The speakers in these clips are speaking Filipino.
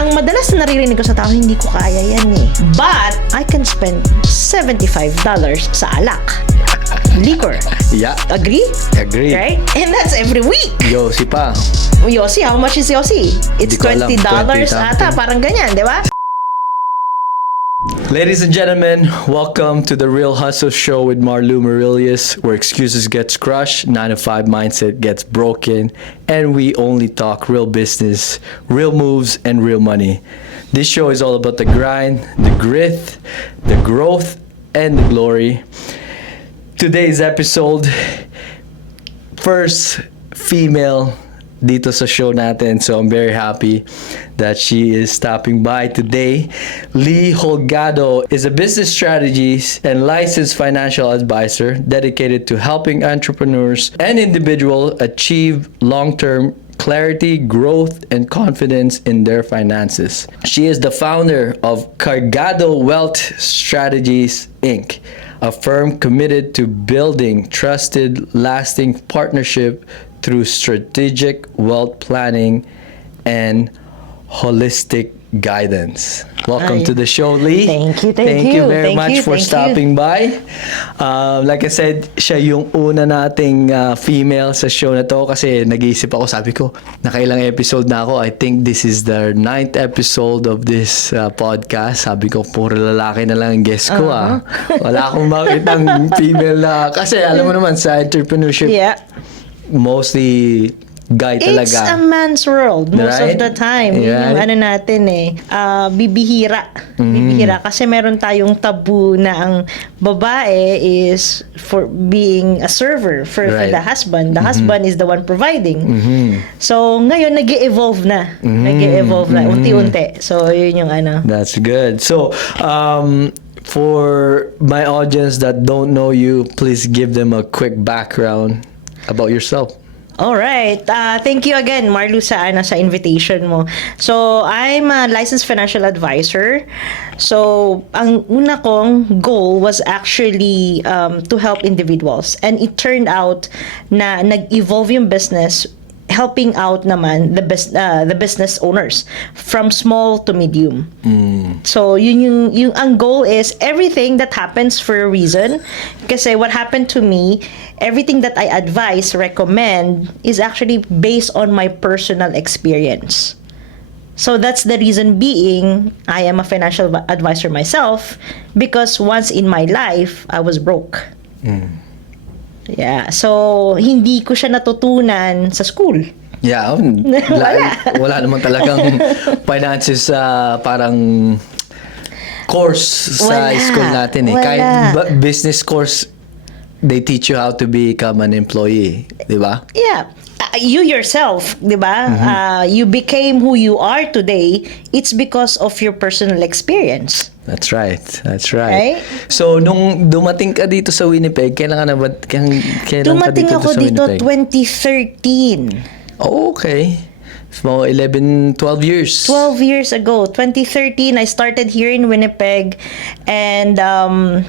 Ang madalas na naririnig ko sa tao, hindi ko kaya yan eh. But, I can spend $75 sa alak. Liquor. Yeah. Agree? Agree. Right? And that's every week. Yossi pa. Yossi, how much is Yossi? It's Hindi ko alam, $20 ata, parang ganyan, di ba? Ladies and gentlemen, welcome to the Real Hustle Show with Marlou Marillius, where excuses gets crushed, 9-to-5 mindset gets broken, and we only talk real business, real moves, and real money. This show is all about the grind, the grit, the growth, and the glory. Today's episode, first female dito sa show natin, so I'm very happy that she is stopping by today. Lee Holgado is a business strategist and licensed financial advisor dedicated to helping entrepreneurs and individuals achieve long-term clarity, growth, and confidence in their finances. She is the founder of Cargado Wealth Strategies, Inc., a firm committed to building trusted, lasting partnership through strategic wealth planning and holistic guidance. Welcome to the show, Lee. Thank you very much for stopping by. Like I said, siya yung una nating female sa show na to kasi nag-iisip ako, sabi ko, nakailang episode na ako. I think this is the 9th episode of this podcast. Sabi ko, puro lalaki na lang ang guest ko. Wala akong makitang female na, kasi alam mo naman sa entrepreneurship, mostly guy talaga. It's a man's world most Right? of the time. Yeah. Yung ano natin bibihira. Bibihira kasi meron tayong tabu na ang babae is for being a server for Right. the husband. The husband is the one providing. So ngayon nag-evolve na. Nag-evolve na unti-unti. So yun yung ano. That's good. So, for my audience that don't know you, please give them a quick background about yourself. All right. Thank you again, Marlu, sa invitation mo. So, I'm a licensed financial advisor. So, ang una kong goal was actually to help individuals. And it turned out na nag-evolve yung business helping out naman the business owners from small to medium. So yung ang goal is everything that happens for a reason. Kasi what happened to me, everything that I advise, recommend is actually based on my personal experience. So that's the reason being I am a financial advisor myself, because once in my life I was broke. Yeah, so hindi ko siya natutunan sa school. Yeah, wala naman talagang finances parang course sa school natin eh. Kahit business course, they teach you how to become an employee, di ba? Yeah. You yourself, di ba? You became who you are today. It's because of your personal experience. That's right. Right? So, nung dumating ka dito sa Winnipeg, kailan Dumating ka dito ako sa dito Winnipeg? 2013. Oh, okay. So, 12 years. 12 years ago, 2013, I started here in Winnipeg, and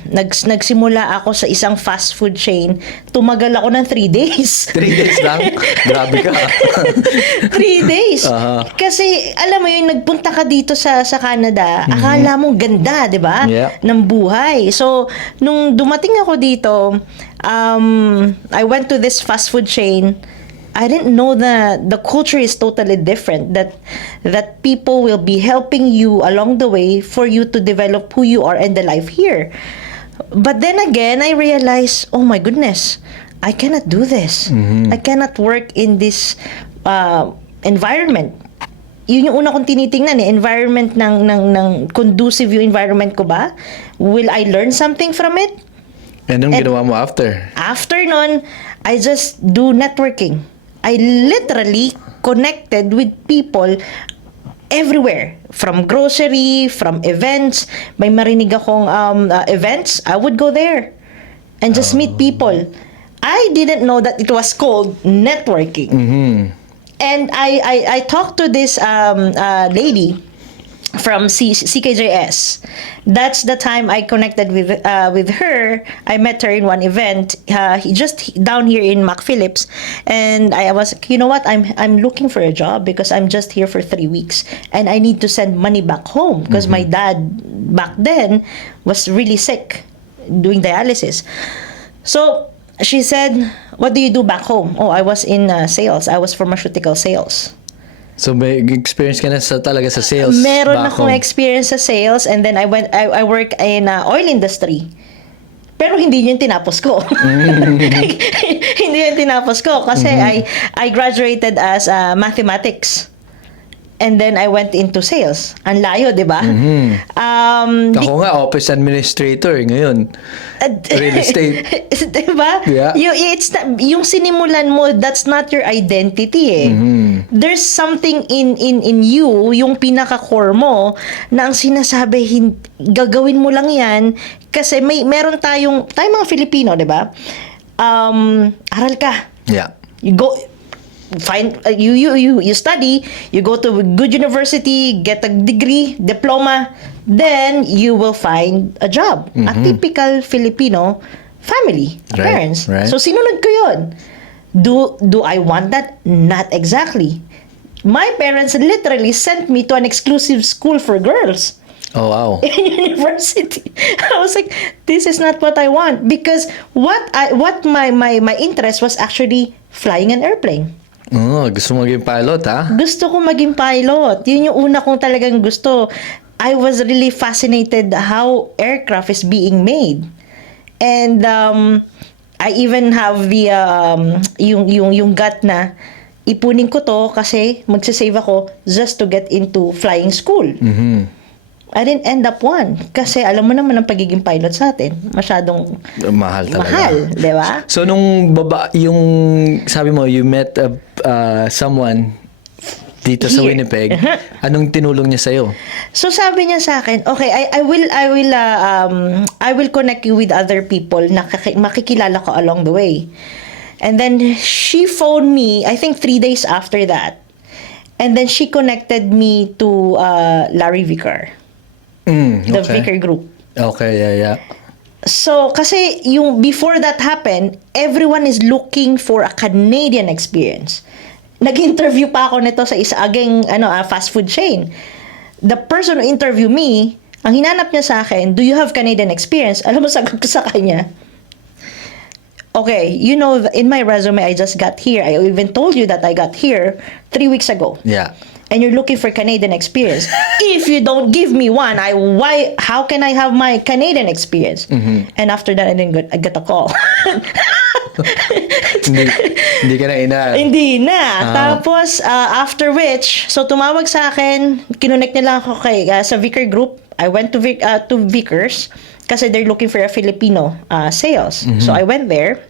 nagsimula ako sa isang fast food chain. Tumagal ako ng 3 days. 3 days lang? Grabe ka. 3 days. Kasi, alam mo yun, nagpunta ka dito sa Canada, akala mo ganda, di ba? Yeah. Ng buhay. So, nung dumating ako dito, I went to this fast food chain. I didn't know that the culture is totally different, that people will be helping you along the way for you to develop who you are and the life here. But then again, I realized, oh my goodness, I cannot do this. I cannot work in this environment. Yun yung una kong tinitingnan environment ng conducive yung environment ko ba? Will I learn something from it? And anong ginawa mo after? After nun, I just do networking. I literally connected with people everywhere. From grocery, from events. May marinig akong events, I would go there and just meet people. I didn't know that it was called networking. And I talked to this lady from CKJS. That's the time I connected with her. I met her in one event, just down here in McPhillips, and I was like, you know what? I'm looking for a job because I'm just here for 3 weeks, and I need to send money back home because my dad back then was really sick, doing dialysis. So she said, "What do you do back home?" Oh, I was in sales. I was pharmaceutical sales. So may experience ka na talaga sa sales Meron back akong home. experience sa sales, and then I work in oil industry. Pero hindi yun tinapos ko. Hindi yun tinapos ko kasi I graduated as mathematics. And then I went into sales. Ang layo, di ba? Ako nga, office administrator ngayon. Real estate. Diba? Yeah. Yung sinimulan mo, that's not your identity eh. There's something in you, yung pinaka-core mo, na ang sinasabi, gagawin mo lang yan kasi meron tayong mga Filipino, diba? Aral ka. Yeah. You go you study, you go to a good university, get a degree, diploma, then you will find a job. A typical Filipino family, parents. Right. So sinunod ko yun. Do I want that? Not exactly. My parents literally sent me to an exclusive school for girls Oh, wow. in university. I was like, this is not what I want, because what my interest was actually flying an airplane. Oh, gusto mo maging pilot, ha? Gusto ko maging pilot. Yun yung una kong talagang gusto. I was really fascinated how aircraft is being made. And I even have the yung gut na ipunin ko to kasi magsasave ako just to get into flying school. I didn't end up one. Kasi alam mo naman ang pagiging pilot sa atin. Masyadong Mahal talaga. mahal, di ba? So, nung yung sabi mo, you met someone dito sa Here. Winnipeg, anong tinulong niya sa'yo? So sabi niya sa akin, okay, I will connect you with other people na makikilala ko along the way. And then she phoned me, I think 3 days after that. And then she connected me to Larry Vicar, the Okay. Vicar Group. Okay, yeah. So, kasi yung before that happened, everyone is looking for a Canadian experience. Nag-interview pa ako nito sa isang fast food chain. The person who interviewed me, ang hinanap niya sa akin, do you have Canadian experience? Alam mo, sagot ko sa kanya, okay, you know, in my resume, I just got here. I even told you that I got here 3 weeks ago. Yeah. And you're looking for Canadian experience. If you don't give me one, how can I have my Canadian experience? And after that, I got a call. hindi ka na Hindi na. Tapos, after which, so tumawag sa akin, kinonect nila ako sa Vicar Group. I went to Vickers kasi they're looking for a Filipino sales. So I went there.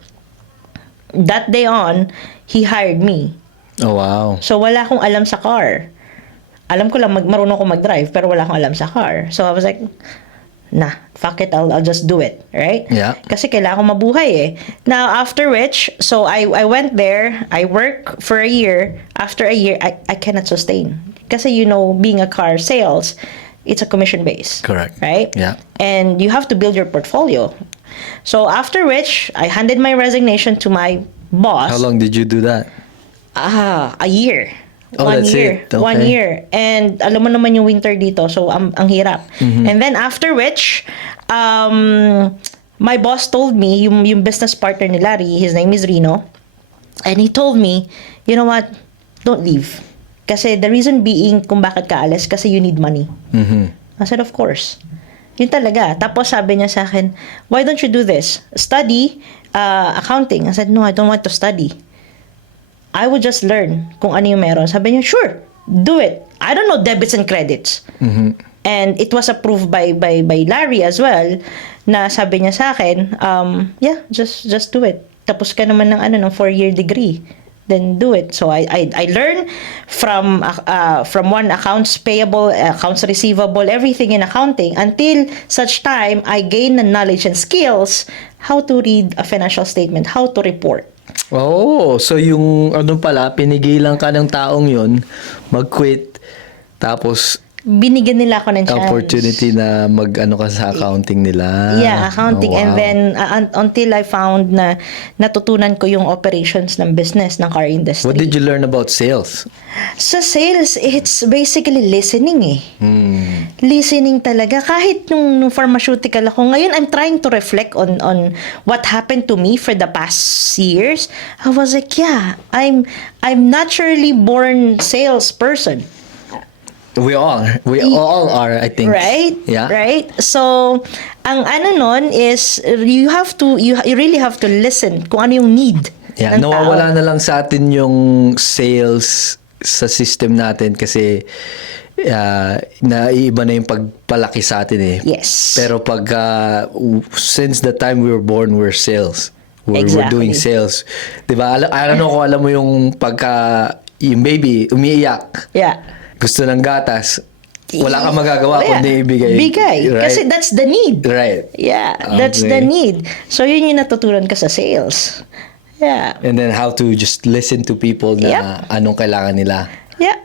That day on, he hired me. Oh, wow. So wala akong alam sa car. Alam ko lang marunong ko mag-drive, pero wala akong alam sa car. So I was like, nah, fuck it, I'll just do it, right? Yeah. Kasi kailangan ko mabuhay eh. Now, after which, so I went there, I work for a year. After a year, I cannot sustain. Kasi being a car sales, it's a commission base. Correct. Right? Yeah. And you have to build your portfolio. So after which, I handed my resignation to my boss. How long did you do that? A year. Oh, that's it. Okay. 1 year. And alam mo naman yung winter dito, so ang hirap. And then after which, my boss told me, yung business partner ni Larry, his name is Rino, and he told me, you know what, don't leave. Kasi the reason being kung bakit ka alis, kasi you need money. I said, of course. Yun talaga. Tapos sabi niya sa akin, why don't you do this? Study accounting. I said, no, I don't want to study. I would just learn kung ano yung meron. Sabi niya, sure, do it. I don't know debits and credits. And it was approved by Larry as well, na sabi niya sa akin, yeah, just do it. Tapos ka naman ng 4-year degree. Then do it. So I learned from one accounts payable, accounts receivable, everything in accounting until such time I gain the knowledge and skills how to read a financial statement, how to report. Oh, so yung pala, pinigilan ka ng taong yun, mag-quit, tapos binigyan nila ako ng chance. Opportunity na mag-ano ka sa accounting nila. Yeah, accounting. Oh, And wow. then, until I found na natutunan ko yung operations ng business, ng car industry. What did you learn about sales? Sa sales, it's basically listening eh. Hmm. Listening talaga. Kahit nung pharmaceutical ako, ngayon I'm trying to reflect on what happened to me for the past years. I was like, yeah, I'm naturally born salesperson. We all are, I think. Right? Yeah. Right? So, ang ano nun is, you really have to listen kung ano yung need Yeah, ng tao. nawawala na lang sa atin yung sales sa system natin kasi naiiba na yung pagpalaki sa atin eh. Yes. Pero pag since the time we were born, we're sales. We're doing Exactly. sales. 'Di ba? I don't know kung alam mo yung pagka yung baby umiiyak. Yeah. Gusto ng gatas. Wala kang magagawa Yeah. kundi ibigay. Bigay. Right? Kasi that's the need. Right. Yeah, that's Okay. the need. So, yun yung natutunan ka sa sales. Yeah. And then how to just listen to people na Yep. anong kailangan nila. Yeah.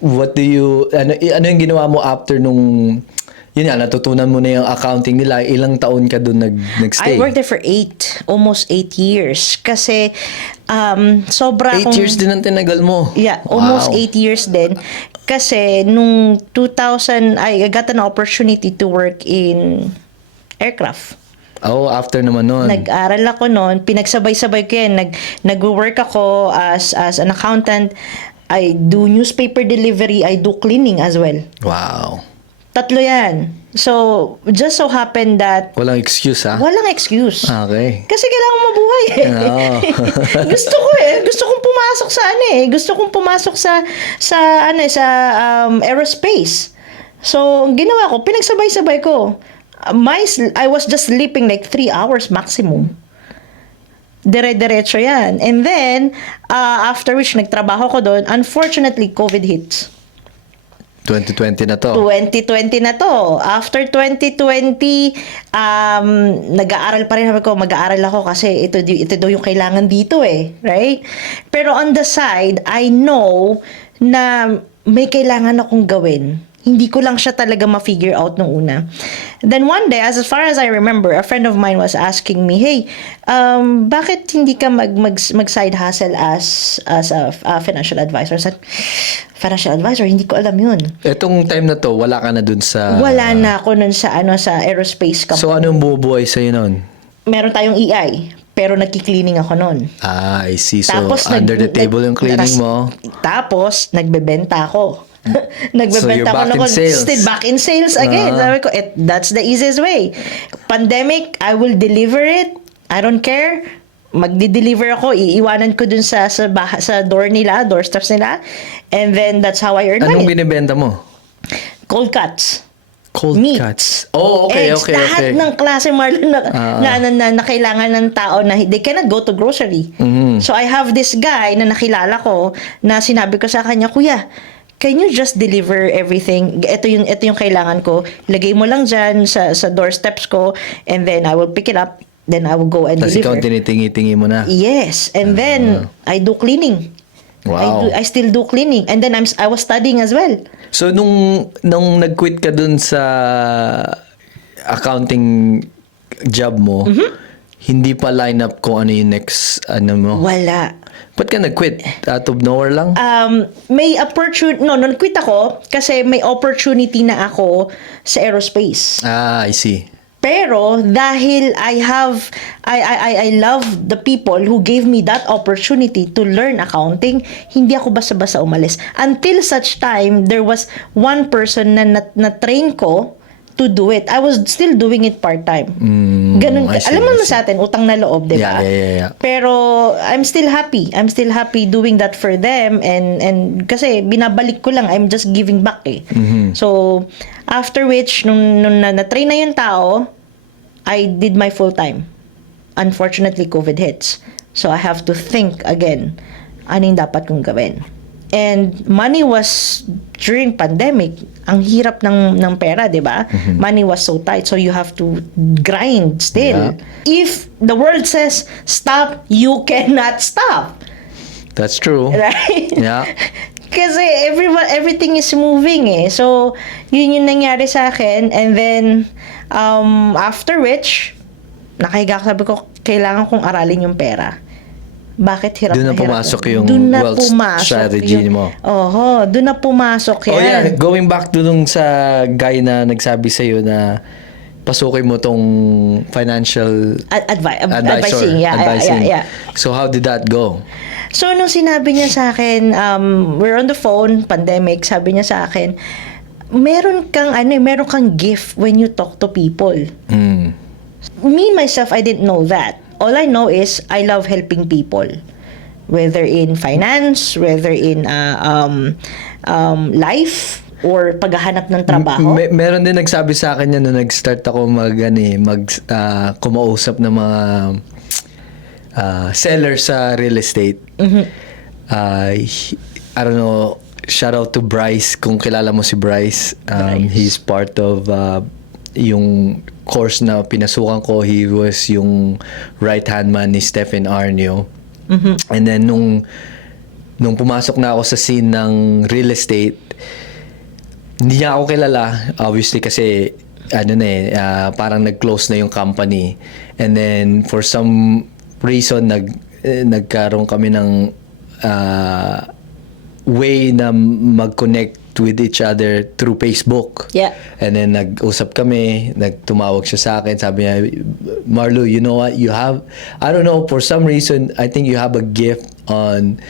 What do you ano yung ginawa mo after nung yun nga natutunan mo na yung accounting nila, ilang taon ka doon nagstay? I worked there for almost 8 years. Kasi, sobra 8 akong... years din ang tinagal mo. Yeah, almost Wow. 8 years din. Kasi nung 2000, I got an opportunity to work in aircraft. Oh, after naman nun. Nag-aral ako noon, pinagsabay-sabay ko yan. Nag-work ako as an accountant. I do newspaper delivery, I do cleaning as well. Wow. Tatlo yan. So, just so happened that Walang excuse, ha? walang excuse. Okay. Kasi kailangan mabuhay eh. Oo. Gusto ko eh. Gusto kong pumasok sa ano eh. Gusto kong pumasok sa aerospace. So, ang ginawa ko, pinagsabay-sabay ko. I was just sleeping like 3 hours maximum. Dire-diretso yan. And then, after which nagtrabaho ko doon, unfortunately, COVID hits. 2020 na to. 2020 na to. After 2020, nag-aaral pa rin ako. Mag-aaral ako kasi ito daw yung kailangan dito eh. Right? Pero on the side, I know na may kailangan akong gawin. Hindi ko lang siya talaga ma-figure out nung una. Then one day, as far as I remember, a friend of mine was asking me, hey, bakit hindi ka mag-side hustle as a financial advisor? I said, financial advisor, hindi ko alam yun. Etong time na to, wala ka na dun sa... Wala na ako nun sa aerospace company. So, anong bumubuhay sa'yo nun? Meron tayong EI, pero nagki-cleaning ako nun. Ah, I see. So, under the table yung cleaning mo. Tapos, nagbebenta ako. So, you're Nagbebenta back ako in sales. Still back in sales again. Sabi ko, that's the easiest way. Pandemic, I will deliver it. I don't care. Magdi-deliver ako. Iiwanan ko dun sa door nila, doorsteps nila. And then, that's how I earn Anong money. binibenta mo? Cold cuts. Cold Meats. cuts. Oh, okay, Eggs, okay, lahat okay. ng klase, Marlon, na kailangan ng tao na they cannot go to grocery. Mm-hmm. So, I have this guy na nakilala ko na sinabi ko sa kanya, Kuya, can you just deliver everything? Ito yung kailangan ko. Lagay mo lang dyan sa doorsteps ko and then I will pick it up. Then I will go and Tapos ikaw deliver. tinitingi-tingi mo na. Yes. And then, I do cleaning. Wow. I still do cleaning. And then I was studying as well. So, nung nag-quit ka dun sa accounting job mo, hindi pa line up kung ano yung next, ano mo. Wala. Ba't ka nag-quit? Out of nowhere lang? May opportunity, nag-quit ako kasi may opportunity na ako sa aerospace. Ah, I see. Pero dahil I love the people who gave me that opportunity to learn accounting, hindi ako basta-basta umalis. Until such time, there was one person na train ko to do it. I was still doing it part-time. Ganun. I see, Alam mo I naman sa atin, utang na loob, di ba? Yeah. Pero I'm still happy. I'm still happy doing that for them and kasi binabalik ko lang. I'm just giving back eh. So, after which, nung na-train na yung tao, I did my full-time. Unfortunately, COVID hits. So, I have to think again, anong dapat kong gawin. And money was, during pandemic, ang hirap ng pera, di ba? Money was so tight, so you have to grind still. Yeah. If the world says, stop, you cannot stop. That's true. Right? Yeah. Kasi everything is moving eh. So, yun yung nangyari sa akin. And then, after which, nakahiga ako, sabi ko, kailangan kong aralin yung pera. Bakit hirap Doon na na hirap? pumasok yung Doon na wealth pumasok strategy yung- mo. Oho, doon na pumasok yan. Oh yeah, going back to dun sa guy na nagsabi sa'yo na pasukin mo tong financial Advising. Yeah. So how did that go? So, nung sinabi niya sa akin, we're on the phone, pandemic, sabi niya sa akin, meron kang gift when you talk to people. Mm. Me, myself, I didn't know that. All I know is, I love helping people. Whether in finance, whether in life, or paghahanap ng trabaho. Meron din nagsabi sa akin yan nung nag-start ako kumausap ng mga sellers sa real estate. I don't know, shout out to Bryce, kung kilala mo si Bryce. He's part of yung course na pinasukan ko. He was yung right-hand man ni Stephen Arnio. And then nung pumasok na ako sa scene ng real estate, hindi niya ako kilala, obviously, kasi parang nag-close na yung company. And then for some reason nagkaroon kami ng way na mag-connect with each other through Facebook. Yeah. And then nag-usap kami, tumawag siya sa akin, sabi niya, Marlo, you know what, you have, I don't know, for some reason, I think you have a gift on,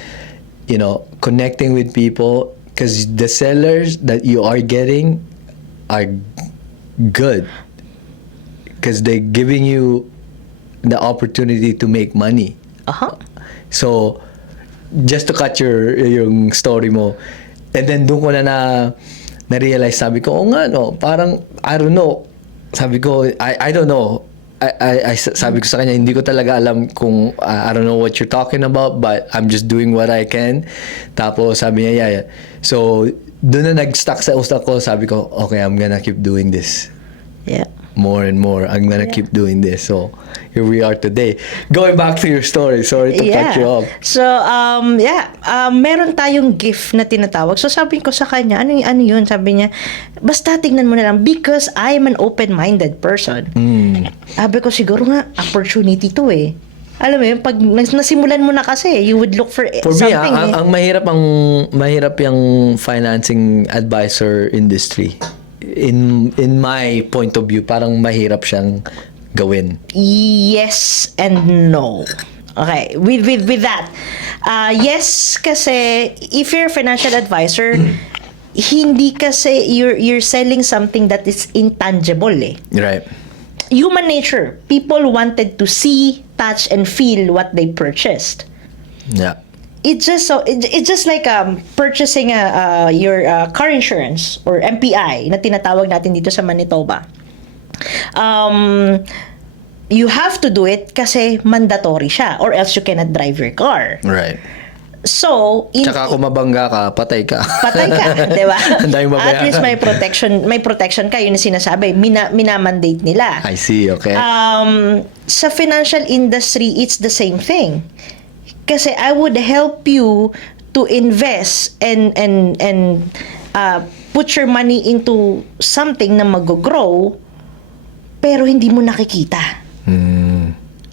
connecting with people, because the sellers that you are getting are good, because they're giving you the opportunity to make money. So, just to cut yung story mo, and then doon ko na-realize, sabi ko, parang, I don't know. Sabi ko, I don't know. Sabi ko sa kanya, hindi ko talaga alam kung, I don't know what you're talking about, but I'm just doing what I can. Tapos sabi niya, yeah. So, doon na nag-stuck sa utak ko, sabi ko, okay, I'm gonna keep doing this. Yeah. More and more. I'm gonna keep doing this. So, here we are today. Going back to your story. Sorry to cut you off. So, meron tayong gift na tinatawag. So, sabi ko sa kanya, ano yun? Sabi niya, basta tingnan mo na lang, because I am an open-minded person. Sabi ko, siguro nga, opportunity to eh. Alam mo yun, pag nasimulan mo na kasi, you would look for me, something. ang mahirap yung financing advisor industry. In my point of view, parang mahirap siyang gawin. Yes and no. Okay, with that. Yes, kasi if you're a financial advisor, hindi kasi you're selling something that is intangible eh. Right. Human nature. People wanted to see, touch, and feel what they purchased. Yeah. It's just like purchasing your car insurance or MPI na tinatawag natin dito sa Manitoba. You have to do it kasi mandatory siya, or else you cannot drive your car. Right. So, Tsaka kung mabangga ka, patay ka. patay ka, 'di ba? Ang daming mabayaran. At least may protection ka, yun yung sinasabi, minamandate nila. I see, okay. Sa financial industry, it's the same thing. Kasi I would help you to invest and put your money into something na mag-grow, pero hindi mo nakikita.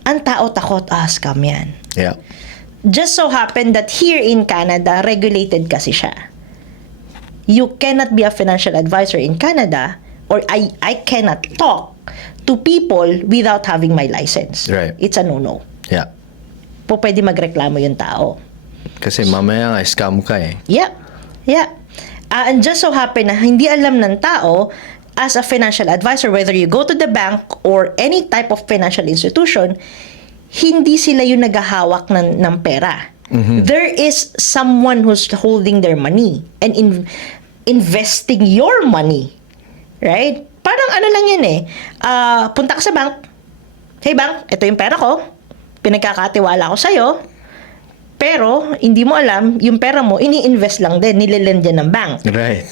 Ang tao takot, scam yan. Yeah. Just so happened that here in Canada, regulated kasi siya. You cannot be a financial advisor in Canada, or I cannot talk to people without having my license. Right. It's a no-no. Yeah. Pwede magreklamo yung tao. Kasi mamaya nga, scam ka eh. Yeah. And just so happen na hindi alam ng tao, as a financial advisor, whether you go to the bank or any type of financial institution, hindi sila yung naghahawak ng pera. There is someone who's holding their money and investing your money. Right? Parang ano lang yan eh. Punta ka sa bank. Hey bank, ito yung pera ko. Pinagkakatiwala ko sa'yo. Pero, hindi mo alam, yung pera mo, ini-invest lang din. Nililend yan ng bank. Right.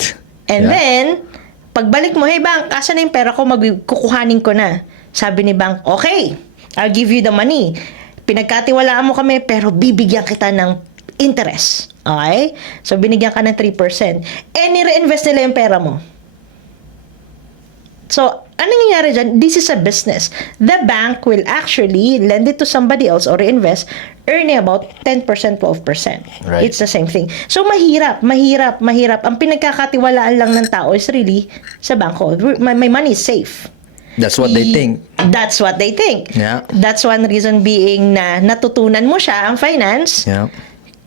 And then, pagbalik mo, hey bank, asa na yung pera ko, kukuhanin ko na. Sabi ni bank, okay, I'll give you the money. Pinagkatiwalaan mo kami, pero bibigyan kita ng interest Okay? So, binigyan ka ng 3%. Nire-invest nila yung pera mo. So, anong nangyayari dyan? This is a business. The bank will actually lend it to somebody else or reinvest, earning about 10%, 12%. Right. It's the same thing. So, mahirap. Ang pinagkakatiwalaan lang ng tao is really sa bangko. My money is safe. That's what they think. That's what they think. Yeah. That's one reason being na natutunan mo siya ang finance. Yeah.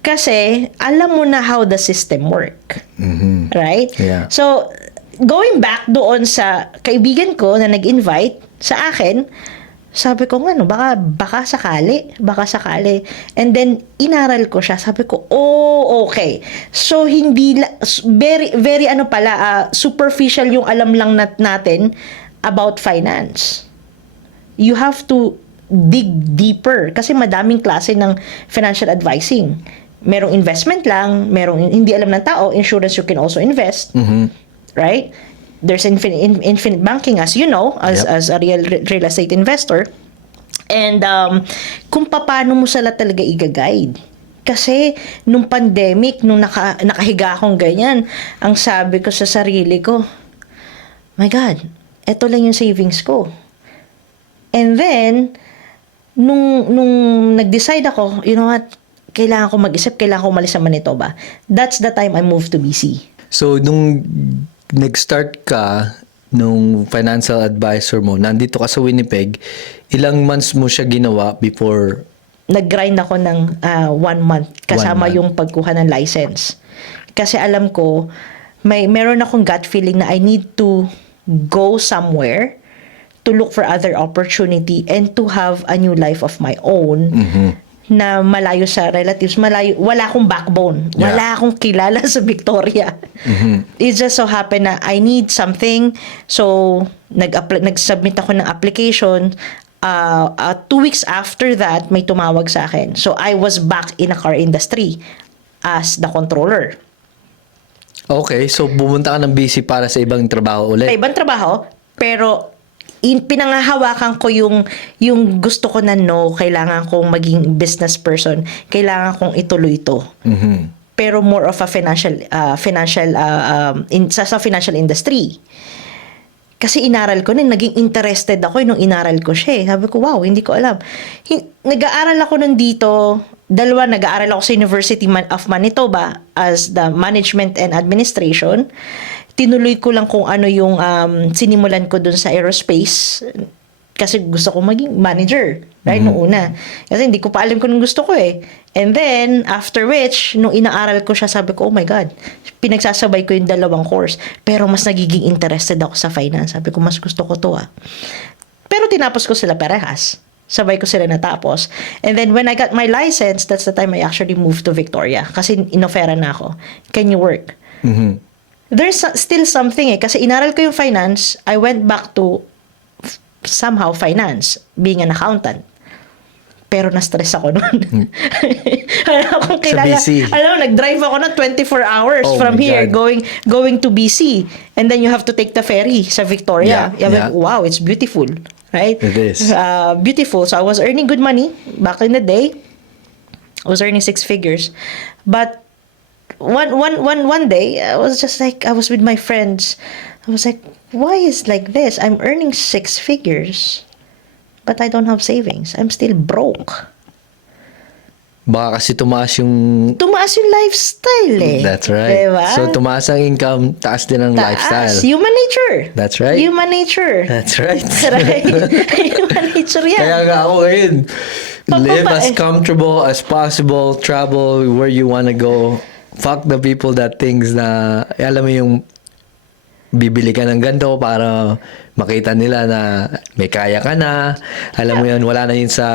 Kasi alam mo na how the system work. Right? Yeah. So, going back doon sa kaibigan ko na nag-invite sa akin, sabi ko nga, baka sakali. And then, inaral ko siya. Sabi ko, oh, okay. So, very superficial yung alam lang natin about finance. You have to dig deeper kasi madaming klase ng financial advising. Merong investment lang, merong hindi alam ng tao, insurance you can also invest. Right? There's infinite banking, as you know, as a real estate investor. And kung paano mo sila talaga i-guide. Kasi nung pandemic, nung nakahiga akong ganyan, ang sabi ko sa sarili ko, my God, eto lang yung savings ko. And then, nung nag-decide ako, you know what, kailangan ko mag-isip, kailangan ko umalis sa Manitoba. That's the time I moved to BC. So, nung nag-start ka nung financial advisor mo, nandito ka sa Winnipeg, ilang months mo siya ginawa before? Nag-grind ako ng 1 month kasama 1 month. yung pagkuha ng license. Kasi alam ko, meron akong gut feeling na I need to go somewhere to look for other opportunity and to have a new life of my own. Na malayo sa relatives, wala akong backbone. Yeah. Wala akong kilala sa Victoria. It just so happened na I need something. So, nag-submit ako ng application. 2 weeks after that, may tumawag sa akin. So, I was back in a car industry as the controller. Okay, so pumunta ka ng BC para sa ibang trabaho ulit. Sa ibang trabaho, pero pinangahawakan ko yung gusto ko na kailangan kong maging business person, kailangan kong ituloy ito. Pero more of a sa financial industry. Kasi inaral ko naging interested ako nung inaral ko siya. Sabi ko, wow, hindi ko alam. Nag-aaral ako dito, nag-aaral ako sa University of Manitoba as the Management and Administration. Tinuloy ko lang kung ano yung sinimulan ko dun sa aerospace kasi gusto ko maging manager, right? Noong una. Kasi hindi ko pa alam kung gusto ko eh. And then, after which, nung inaaral ko siya, sabi ko, oh my God, pinagsasabay ko yung 2 course. Pero mas nagiging interested ako sa finance. Sabi ko, mas gusto ko to Pero tinapos ko sila parehas. Sabay ko sila natapos. And then, when I got my license, that's the time I actually moved to Victoria. Kasi inofera na ako. Can you work? There's still something kasi inaral ko yung finance, I went back to somehow finance, being an accountant. Pero na-stress ako noon. Alam mo, nag-drive ako ng 24 hours from here going to BC. And then you have to take the ferry sa Victoria. Wow, it's beautiful. Right? It is. Beautiful. So I was earning good money back in the day. I was earning 6 figures. But one day, I was just like, I was with my friends. I was like, why is like this? I'm earning 6 figures, but I don't have savings. I'm still broke. Baka kasi tumaas yung lifestyle eh. That's right. Diba? So, tumaas ang income, taas din ang lifestyle. Human nature. That's right. Human nature. That's right. Right. Human nature yan. Kaya nga ako ngayon, live as comfortable as possible, travel where you wanna go. Fuck the people that thinks na, alam mo yung bibili ka ng ganito para makita nila na may kaya ka na. Alam mo yun, wala na yun sa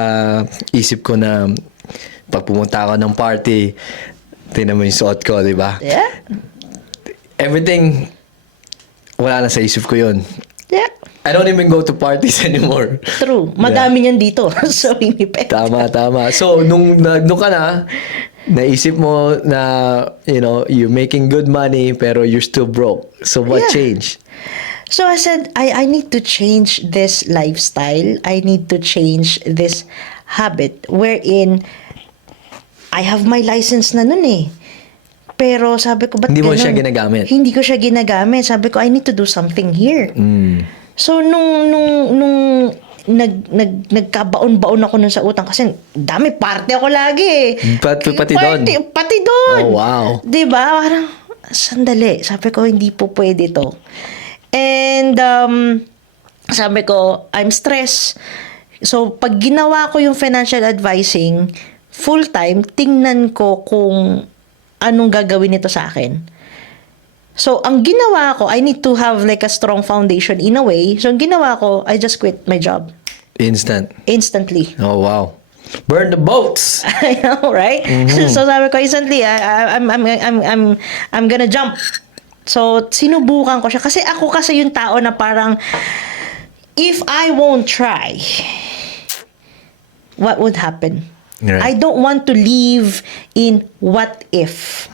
isip ko na pag pumunta ako ng party, tingnan mo yung suot ko, di ba? Yeah. Everything, wala na sa isip ko yun. Yeah. I don't even go to parties anymore. True. Madami niyan dito. So, hindi pwede. Tama. So, nung ka na, naisip mo na, you know, you're making good money pero you're still broke. So, what changed? So, I said, I need to change this lifestyle. I need to change this habit wherein I have my license na nun eh. Pero sabi ko, ba't Hindi mo ganun? siya ginagamit? Hindi ko siya ginagamit. Sabi ko, I need to do something here. So, nung nagkabaon-baon ako nun sa utang kasi dami party ako lagi eh. Pati doon? Pati doon. Oh, wow. Diba? Parang, sandali. Sabi ko, hindi po pwede to. And, sabi ko, I'm stressed. So, pag ginawa ko yung financial advising, full-time, tingnan ko kung anong gagawin nito sa akin. So, ang ginawa ko, I need to have like a strong foundation in a way. So, ang ginawa ko, I just quit my job. Instantly. Oh, wow. Burn the boats! I know, right? So, sabi ko, instantly, I'm gonna jump. So, sinubukan ko siya. Kasi ako kasi yung tao na parang, if I won't try, what would happen? Right. I don't want to live in what if.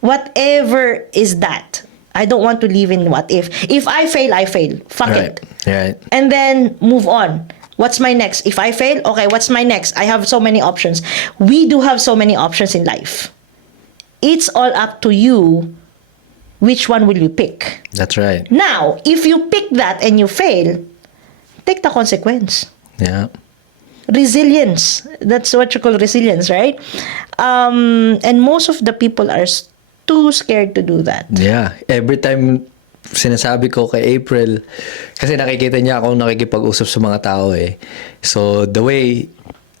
Whatever is that. I don't want to live in what if. If I fail, I fail. Fuck it. Right. And then move on. What's my next? If I fail, okay, what's my next? I have so many options. We do have so many options in life. It's all up to you. Which one will you pick? That's right. Now, if you pick that and you fail, take the consequence. Yeah. Resilience. That's what you call resilience, right? And most of the people are too scared to do that. Yeah. Every time sinasabi ko kay April, kasi nakikita niya ako nakikipag-usap sa mga tao eh. So, the way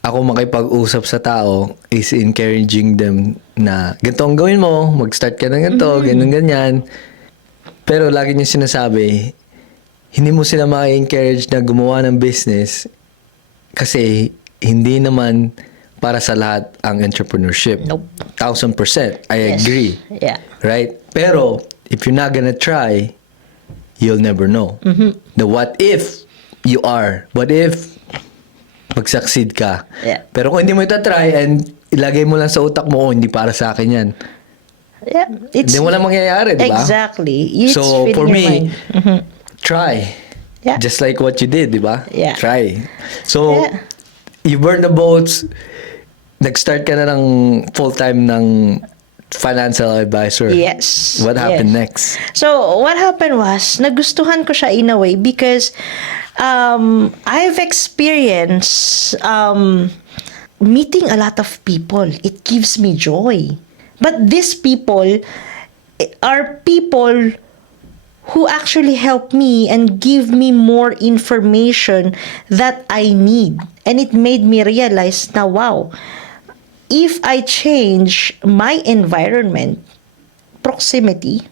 ako makipag-usap sa tao is encouraging them na ganito ang gawin mo, mag-start ka ng ganito, ganyan. Pero lagi niya sinasabi, hindi mo sila ma-encourage na gumawa ng business kasi hindi naman para sa lahat ang entrepreneurship. Nope. 1,000%. I Yes. agree. Yeah. Right? Pero, if you're not gonna try, you'll never know. The what if you are? What if mag-succeed ka? Yeah. Pero kung hindi mo ita-try and ilagay mo lang sa utak mo, hindi para sa akin yan. Yeah. Hindi mo lang mangyayari, di ba? Exactly. It's So, within for your me, mind. try. Yeah. Just like what you did, di ba? Yeah. Try. So, Yeah. you burn the boats, nag-start ka na ng full-time ng financial advisor. Yes. What happened Yes. next? So, what happened was, nagustuhan ko siya in a way because I've experienced meeting a lot of people. It gives me joy. But these people are people who actually help me and give me more information that I need. And it made me realize na, wow, if I change my environment, proximity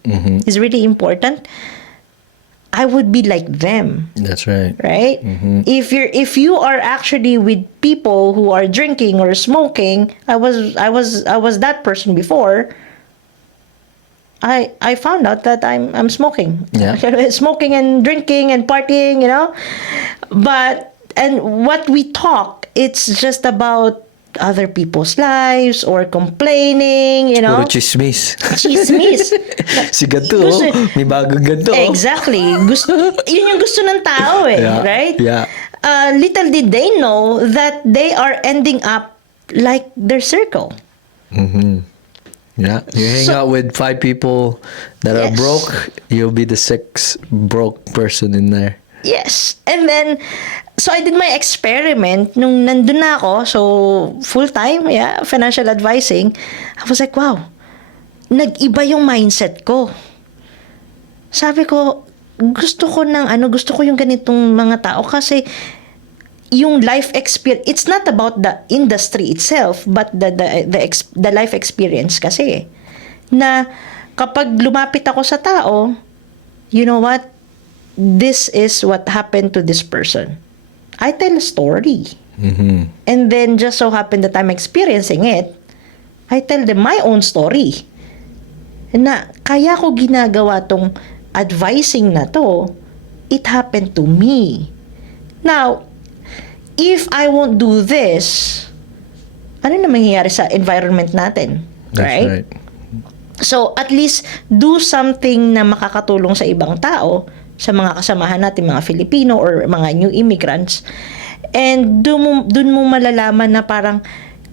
is really important. I would be like them, That's right. right? If you are actually with people who are drinking or smoking, I was that person before. I found out that I'm smoking. Yeah. Smoking and drinking and partying, you know. And what we talk, it's just about other people's lives or complaining, you know. Puro chismis. Chismis. Si ganito, Gusto- may bagong ganito. Exactly. Yun yung gusto ng tao eh, Yeah, right? yeah. Little did they know that they are ending up like their circle. Yeah. You hang out with 5 people that are Yes. broke, you'll be the 6th broke person in there. Yes. And then, so I did my experiment nung nandun na ako, so full-time, yeah, financial advising. I was like, wow, nag-iba yung mindset ko. Sabi ko, gusto ko yung ganitong mga tao kasi yung life experience, it's not about the industry itself, but the life experience kasi. Na kapag lumapit ako sa tao, you know what? This is what happened to this person. I tell a story. And then just so happened that I'm experiencing it, I tell them my own story. Na kaya ko ginagawa tong advising na to, it happened to me. Now, if I won't do this, ano na mangyayari sa environment natin? That's right. So, at least do something na makakatulong sa ibang tao, sa mga kasamahan natin, mga Filipino or mga new immigrants. And dun mo malalaman na parang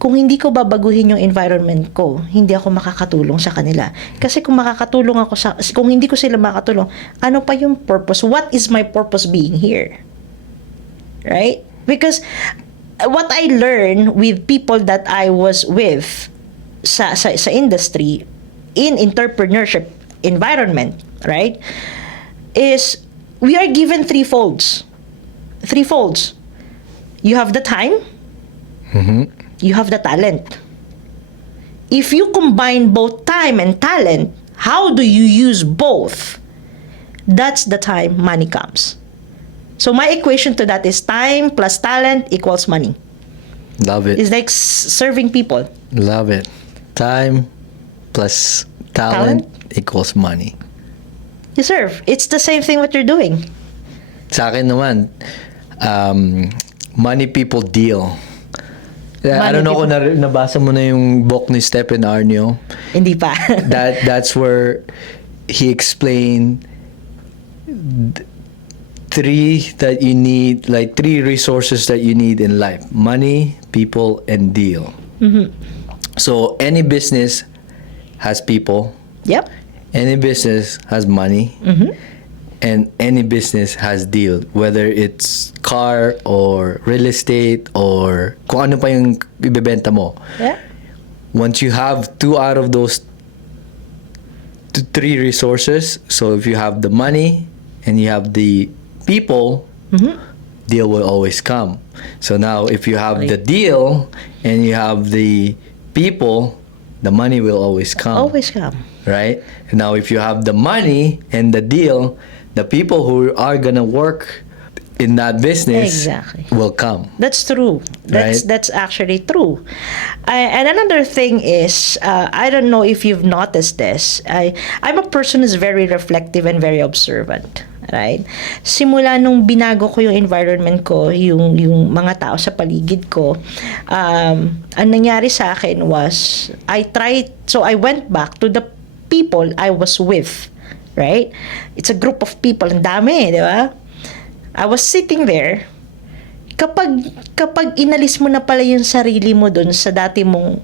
kung hindi ko babaguhin yung environment ko, hindi ako makakatulong sa kanila. Kasi kung makakatulong ako kung hindi ko sila makakatulong, ano pa yung purpose? What is my purpose being here? Right? Because what I learned with people that I was with sa industry, in entrepreneurship environment, right, is we are given three folds. You have the time, you have the talent. If you combine both time and talent, how do you use both? That's the time money comes. So my equation to that is time plus talent equals money. Love it. It's like serving people. Love it. Time plus talent equals money. You serve. It's the same thing what you're doing. Sa akin naman, money people deal. I don't know kung nabasa mo na yung book ni Stephen Arnio. Hindi pa. That's where he explained three resources that you need in life: money, people, and deal. So any business has people. Yep. Any business has money. And any business has deal, whether it's car or real estate or kung ano pa yung ibebenta mo. Yeah. Once you have two out of those three resources, so if you have the money and you have the people, deal will always come. So now if you have the deal and you have the people, the money will always come. Always come. Right? And now if you have the money and the deal, the people who are gonna work in that business will come. That's true. That's actually true. And another thing is, I don't know if you've noticed this. I'm a person who's very reflective and very observant. Right? Simula nung binago ko yung environment ko, yung mga tao sa paligid ko, ang nangyari sa akin was, I went back to the people I was with. Right? It's a group of people. Ang dami, di ba? I was sitting there. Kapag inalis mo na pala yung sarili mo dun sa dati mong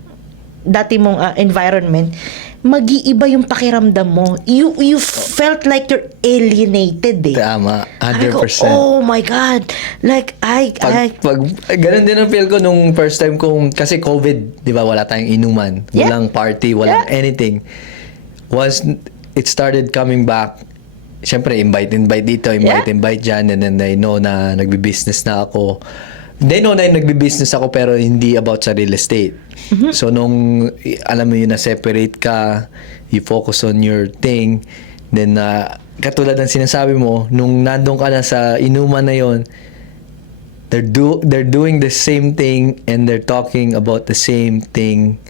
environment, mag-iiba yung pakiramdam mo. You felt like you're alienated eh. Tama, 100%. Go, oh my God. Like, ganun din ang feel ko nung first time kong, kasi COVID, di ba, wala tayong inuman. Walang party, walang anything. Once it started coming back, syempre, invite dito, invite dyan, and then they know na nagbi-business na ako. They know na nagbi-business ako, pero hindi about sa real estate. So, nung, alam mo yun, na-separate ka, you focus on your thing, then, katulad ng sinasabi mo, nung nandun ka na sa inuman na yon, they're doing the same thing, and they're talking about the same thing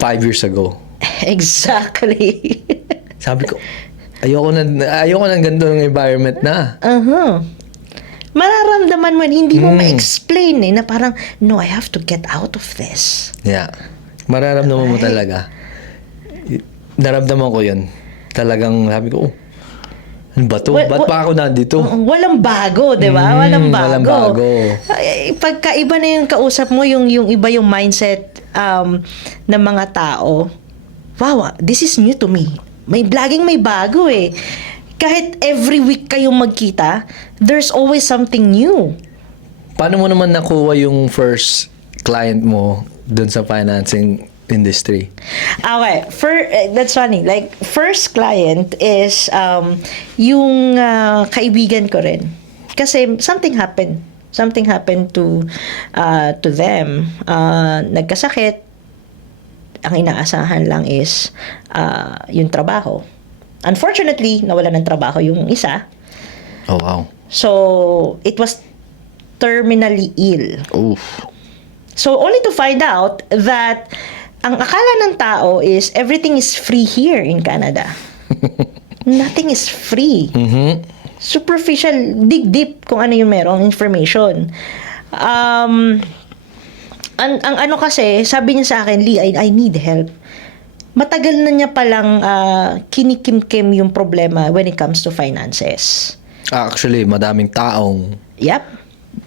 5 years ago. Exactly. Sabi ko, ayoko ng ganito ng environment na. Mararamdaman mo, hindi mo ma-explain na parang, no, I have to get out of this. Yeah. Mararamdaman mo talaga. Naramdaman ko yun. Talagang sabi ko, ano ba to? Ba't pa ako nandito? Walang bago, di ba? Walang bago. Pagkaiba na yung kausap mo, yung iba yung mindset ng mga tao. Wow, this is new to me. May bago eh. Kahit every week kayong magkita, there's always something new. Paano mo naman nakuha yung first client mo dun sa financing industry? Okay, that's funny. Like, first client is yung kaibigan ko rin. Kasi something happened. Something happened to them. Nagkasakit. Ang inaasahan lang is yung trabaho. Unfortunately, nawala ng trabaho yung isa. Oh, wow. So, it was terminally ill. Oof. So, only to find out that ang akala ng tao is everything is free here in Canada. Nothing is free. Superficial, dig deep kung ano yung merong information. Ang ano kasi, sabi niya sa akin, Lee, I need help. Matagal na niya palang kinikim-kim yung problema when it comes to finances. Actually, madaming taong Yep.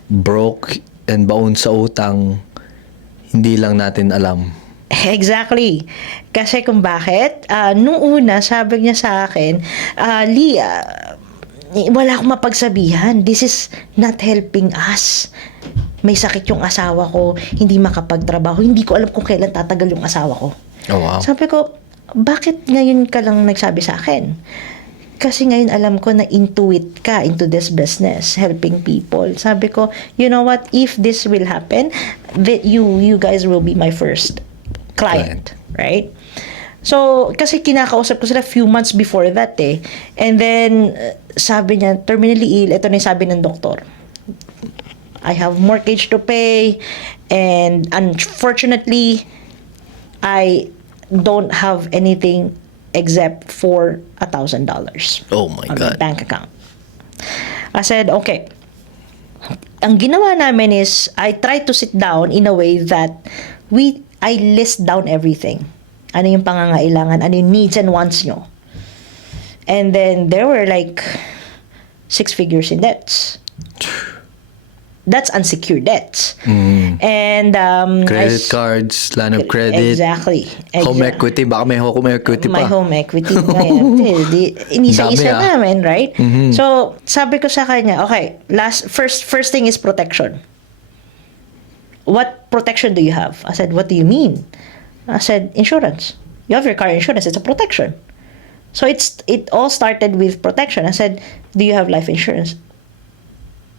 broke and baon sa utang hindi lang natin alam. Exactly. Kasi kung bakit, nung una, sabi niya sa akin, Lee, wala akong mapagsabihan. This is not helping us. May sakit yung asawa ko, hindi makapagtrabaho, hindi ko alam kung kailan tatagal yung asawa ko. Oh, wow. Sabi ko, bakit ngayon ka lang nagsabi sa akin? Kasi ngayon alam ko na intuit ka into this business, helping people. Sabi ko, you know what, if this will happen, that you guys will be my first client. Right? So, kasi kinakausap ko sila few months before that eh. And then, sabi niya, terminally ill, ito na yung sabi ng doktor. I have mortgage to pay, and unfortunately, I don't have anything except for $1,000 Oh my on my God. bank account. I said, okay. Ang ginawa namin is, I tried to sit down in a way that I list down everything. Ano yung pangangailangan, ano yung needs and wants nyo. And then, there were like 6 figures in debts. That's unsecured debts. And Credit cards, line of credit, Exactly. home equity. Baka may home equity My pa. home equity ngayon. Inisa-isa Dami, namin, right? So, sabi ko sa kanya, okay, first thing is protection. What protection do you have? I said, what do you mean? I said, insurance. You have your car insurance. It's a protection. So, it all started with protection. I said, do you have life insurance?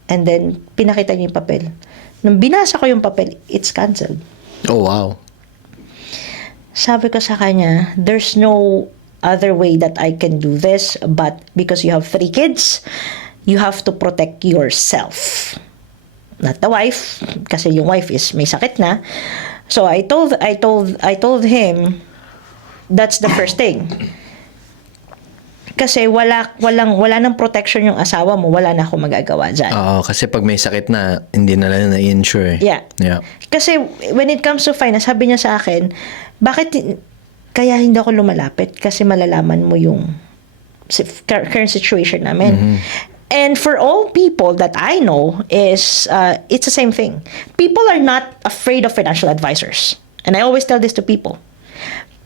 And then, pinakita niya yung papel. Nung binasa ko yung papel, it's canceled. Oh, wow. Sabi ko sa kanya, there's no other way that I can do this, but because you have 3 kids, you have to protect yourself. Not the wife, kasi yung wife is may sakit na. So I told him, that's the first thing. Kasi wala nang protection yung asawa mo, wala na akong magagawa dyan. Oo, kasi pag may sakit na, hindi na lang na-insure. Yeah. Kasi when it comes to finance, sabi niya sa akin, bakit kaya hindi ako lumalapit? Kasi malalaman mo yung current situation namin. And for all people that I know, is it's the same thing. People are not afraid of financial advisors. And I always tell this to people.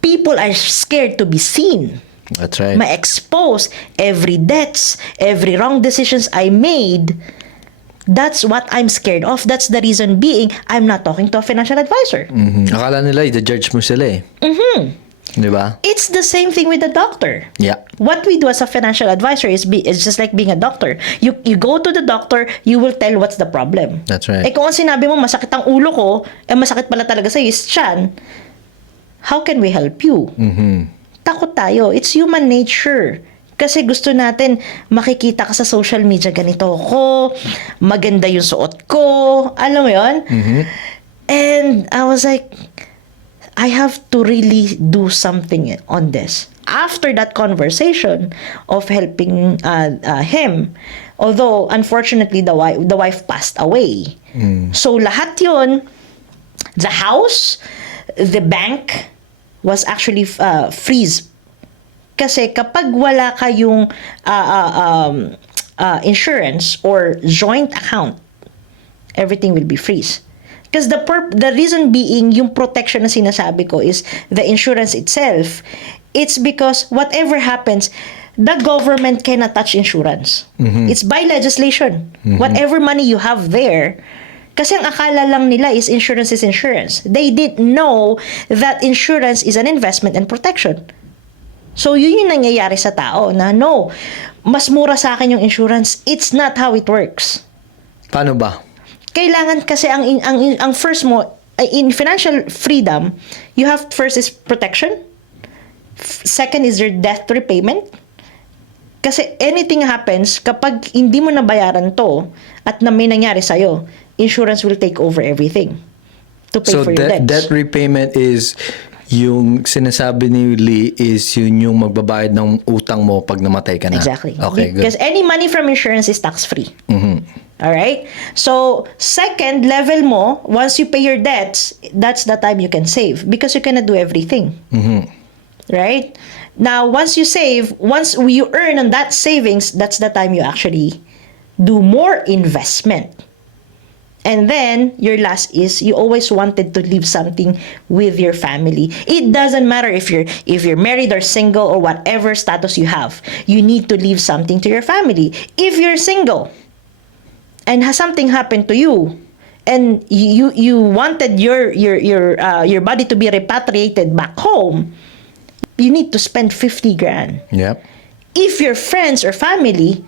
People are scared to be seen. That's right. Ma-expose every debts, every wrong decisions I made. That's what I'm scared of. That's the reason being I'm not talking to a financial advisor. Akala nila, i-judge mo sila eh. Di ba? It's the same thing with the doctor. Yeah. What we do as a financial advisor is just like being a doctor. You go to the doctor, you will tell what's the problem. That's right. Eh kung ang sinabi mo, masakit ang ulo ko, masakit pala talaga sa'yo is tiyan, how can we help you? Takot tayo. It's human nature. Kasi gusto natin makikita ka sa social media, ganito ako, maganda yung suot ko, alam mo yun? And I was like, I have to really do something on this. After that conversation of helping him, although unfortunately the wife passed away. So lahat yun, the house, the bank, was actually freeze. Kasi kapag wala kayong insurance or joint account, everything will be freeze. Because the reason being, yung protection na sinasabi ko is the insurance itself. It's because whatever happens, the government cannot touch insurance. It's by legislation. Whatever money you have there, kasi ang akala lang nila is insurance. They didn't know that insurance is an investment and protection. So, yun yung nangyayari sa tao na, no, mas mura sa akin yung insurance. It's not how it works. Paano ba? Kailangan kasi ang first mo, in financial freedom, you have first is protection. Second is your debt repayment. Kasi anything happens, kapag hindi mo nabayaran to at na may nangyari sa'yo, insurance will take over everything to pay So for your debts. debt repayment is yung sinasabi ni Lee is yun yung magbabayad ng utang mo pag namatay ka na. Exactly. Okay, Because good. any money from insurance is tax-free. All right? So, second level mo, once you pay your debts, that's the time you can save because you cannot do everything. Right? Now, once you save, once you earn on that savings, that's the time you actually do more investment. And then, your last is you always wanted to leave something with your family. It doesn't matter if you're married or single or whatever status you have. You need to leave something to your family. If you're single and has something happened to you, and you wanted your body to be repatriated back home, you need to spend 50 grand. Yep. If your friends or family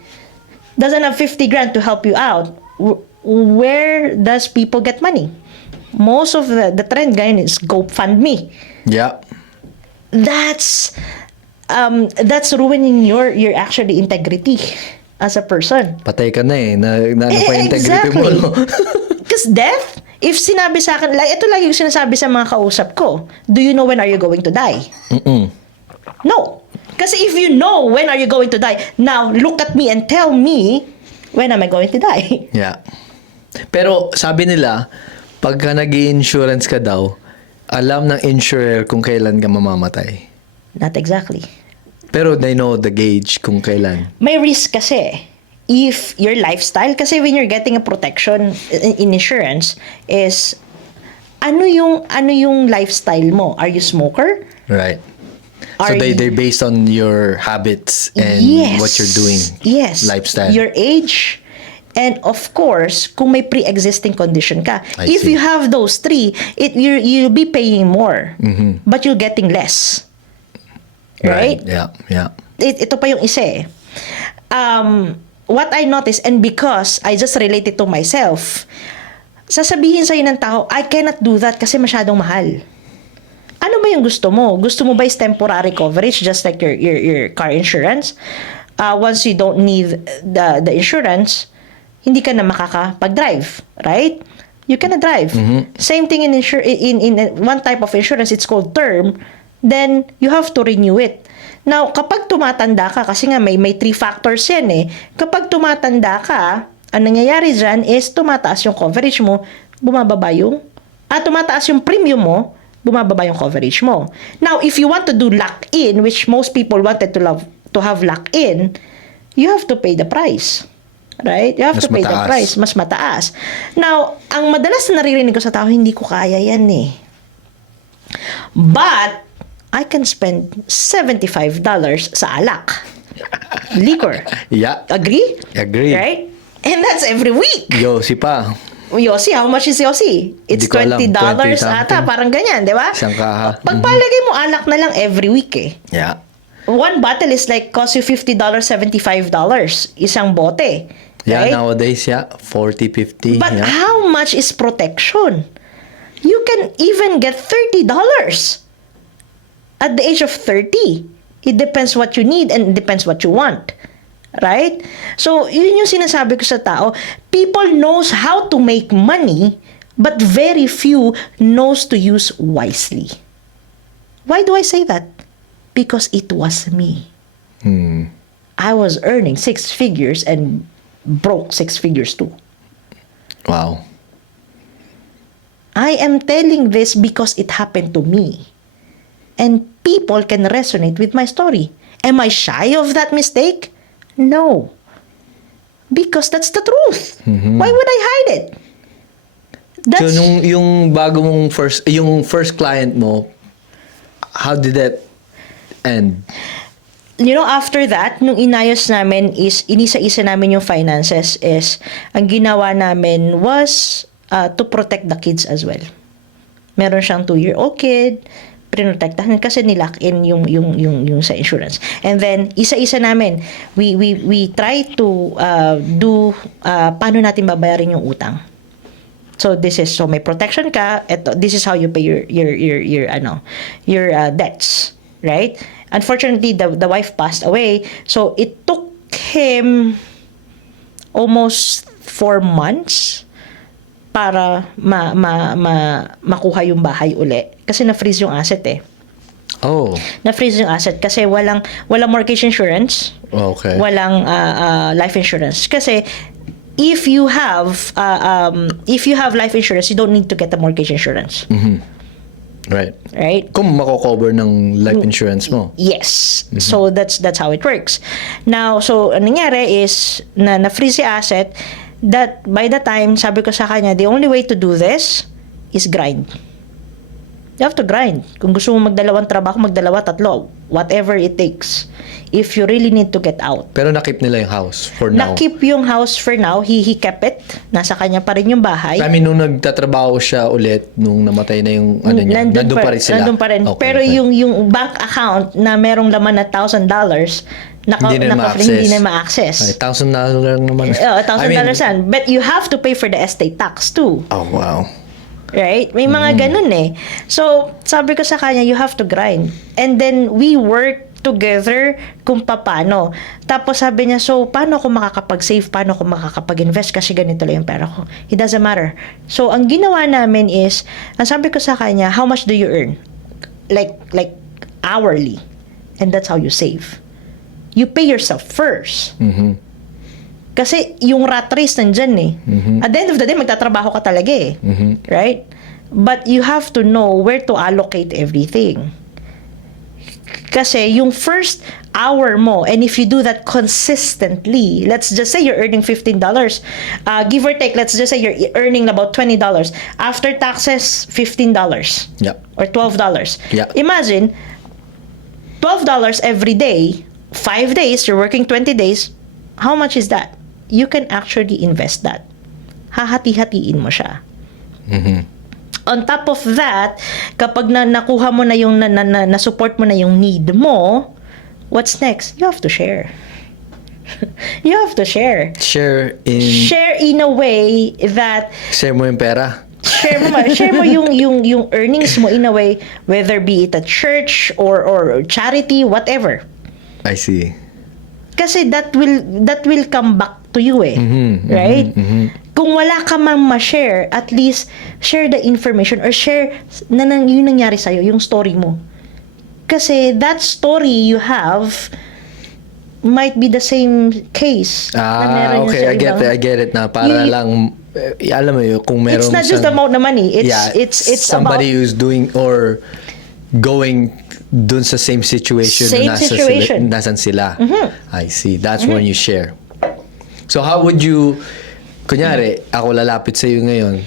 doesn't have 50 grand to help you out, where does people get money? Most of the trend ngayon is GoFundMe. Yeah. That's ruining your actually integrity as a person. Patay ka na eh. Ano pa yung integrity mo, no? Because death, if sinabi sa akin, ito lagi yung sinasabi sa mga kausap ko, do you know when are you going to die? No. Kasi if you know when are you going to die, now look at me and tell me when am I going to die? Yeah. Pero sabi nila, pagka nag-i-insurance ka daw, alam ng insurer kung kailan ka mamamatay. Not exactly. Pero they know the gauge kung kailan. May risk kasi. If your lifestyle, kasi when you're getting a protection in insurance, is ano yung lifestyle mo? Are you smoker? Right. So Are they're based on your habits and what you're doing. Yes. Lifestyle. Your age. And of course, kung may pre-existing condition ka. I If see. you have those three, you'll be paying more. But you're getting less. Right? Yeah. Yeah. Ito pa yung isa eh. What I noticed, and because I just related to myself, sasabihin sa'yo ng tao, I cannot do that kasi masyadong mahal. Ano ba yung gusto mo? Gusto mo ba is temporary coverage just like your car insurance? Once you don't need the insurance, hindi ka na makakapag-drive, right? You cannot drive. Same thing in one type of insurance, it's called term, then you have to renew it. Now, kapag tumatanda ka, kasi nga may three factors yan eh. Kapag tumatanda ka, ang nangyayari dyan is tumataas yung coverage mo, tumataas yung premium mo, bumababa yung coverage mo. Now, if you want to do lock-in, which most people wanted to have lock-in, you have to pay the price. Right? You have Mas to pay the mataas. price. Mas mataas. Now, ang madalas na naririnig ko sa tao, hindi ko kaya yan eh. But, I can spend $75 sa alak. Liquor. Yeah. Agree? Agree. Right? And that's every week. Yossi pa. Yossi, how much is Yossi? It's Di ko alam. $20 20 ata, something. parang ganyan, di ba? Isang kaha. Pagpalagay mo, alak na lang every week eh. Yeah. One bottle is like cost you $50, $75. Isang bote. Yeah, Right? nowadays, 40, 50. But yeah. how much is protection? You can even get $30 at the age of 30. It depends what you need and it depends what you want. Right? So, yun yung sinasabi ko sa tao. People knows how to make money, but very few knows to use wisely. Why do I say that? Because it was me. I was earning 6 figures and broke 6 figures too. Wow. I am telling this because it happened to me. And people can resonate with my story. Am I shy of that mistake? No. Because that's the truth. Why would I hide it? So, yung bago mong first client mo, how did that end? You know, after that, nung inayos namin is, inisa-isa namin yung finances is, ang ginawa namin was to protect the kids as well. Meron siyang 2-year-old kid, prinotektahan kasi nilock in yung sa insurance. And then, isa-isa namin, we try to do, paano natin babayarin yung utang. So may protection ka, this is how you pay your debts, right? Unfortunately, the wife passed away, so it took him almost 4 months para makuha yung bahay uli kasi na-freeze yung asset eh. Oh. Na-freeze yung asset kasi walang mortgage insurance, Okay. walang life insurance kasi if you have life insurance, you don't need to get a mortgage insurance. Right. Right? Kung mako-cover ng life insurance mo. Yes. So that's how it works. Now, so anong nangyari is na freeze yung asset, that by the time, sabi ko sa kanya, the only way to do this is grind. You have to grind. Kung gusto mo magdalawang trabaho, magdalawa, tatlo, whatever it takes. If you really need to get out. Pero nakip nila yung house for now. Nakip yung house for now. He kept it. Nasa kanya pa rin yung bahay. I mean, nung nagtatrabaho siya ulit, nung namatay na yung ano niya, nandun pa rin sila. Nandun pa rin. Okay, Pero okay. yung bank account na merong laman na $1,000, Hindi na ma-access. hindi na ma-access. Ay, $1,000 lang naman. $1,000 yan. But you have to pay for the estate tax too. Oh, wow. Right? May mga ganun eh. So, sabi ko sa kanya, you have to grind. And then, we work together kung paano. Tapos sabi niya, so, paano ako makakapag-save? Paano ako makakapag-invest? Kasi ganito lang yung pera ko. It doesn't matter. So, ang ginawa namin is, ang sabi ko sa kanya, how much do you earn? Like hourly. And that's how you save. You pay yourself first. Mhm. Kasi yung rat race nandyan eh. At the end of the day, magtatrabaho ka talaga eh. Right? But you have to know where to allocate everything. Kasi yung first hour mo, and if you do that consistently, let's just say you're earning $15, give or take, let's just say you're earning about $20. After taxes, $15. Yeah. Or $12. Yeah. Imagine, $12 every day, 5 days, you're working 20 days, how much is that? You can actually invest that. Hahati-hatiin mo siya. On top of that, kapag nakuha mo na yung na-support mo na yung need mo, what's next? You have to share. You have to share. Share in a way that share mo yung pera. share mo yung earnings mo in a way, whether be it a church or charity, whatever. I see. Kasi that will come back to you eh. Right? Kung wala ka man ma-share, at least share the information or share yung nangyari sa'yo, yung story mo. Kasi that story you have might be the same case. na meron Okay. yung sa I get it na. Para lang, alam mo yun, kung meron It's not just about the money. It's somebody about who's doing or going dun sa same situation. Same situation. Nasan sila. I see. That's when you share. So how would you, kunyari, ako lalapit sa iyo ngayon,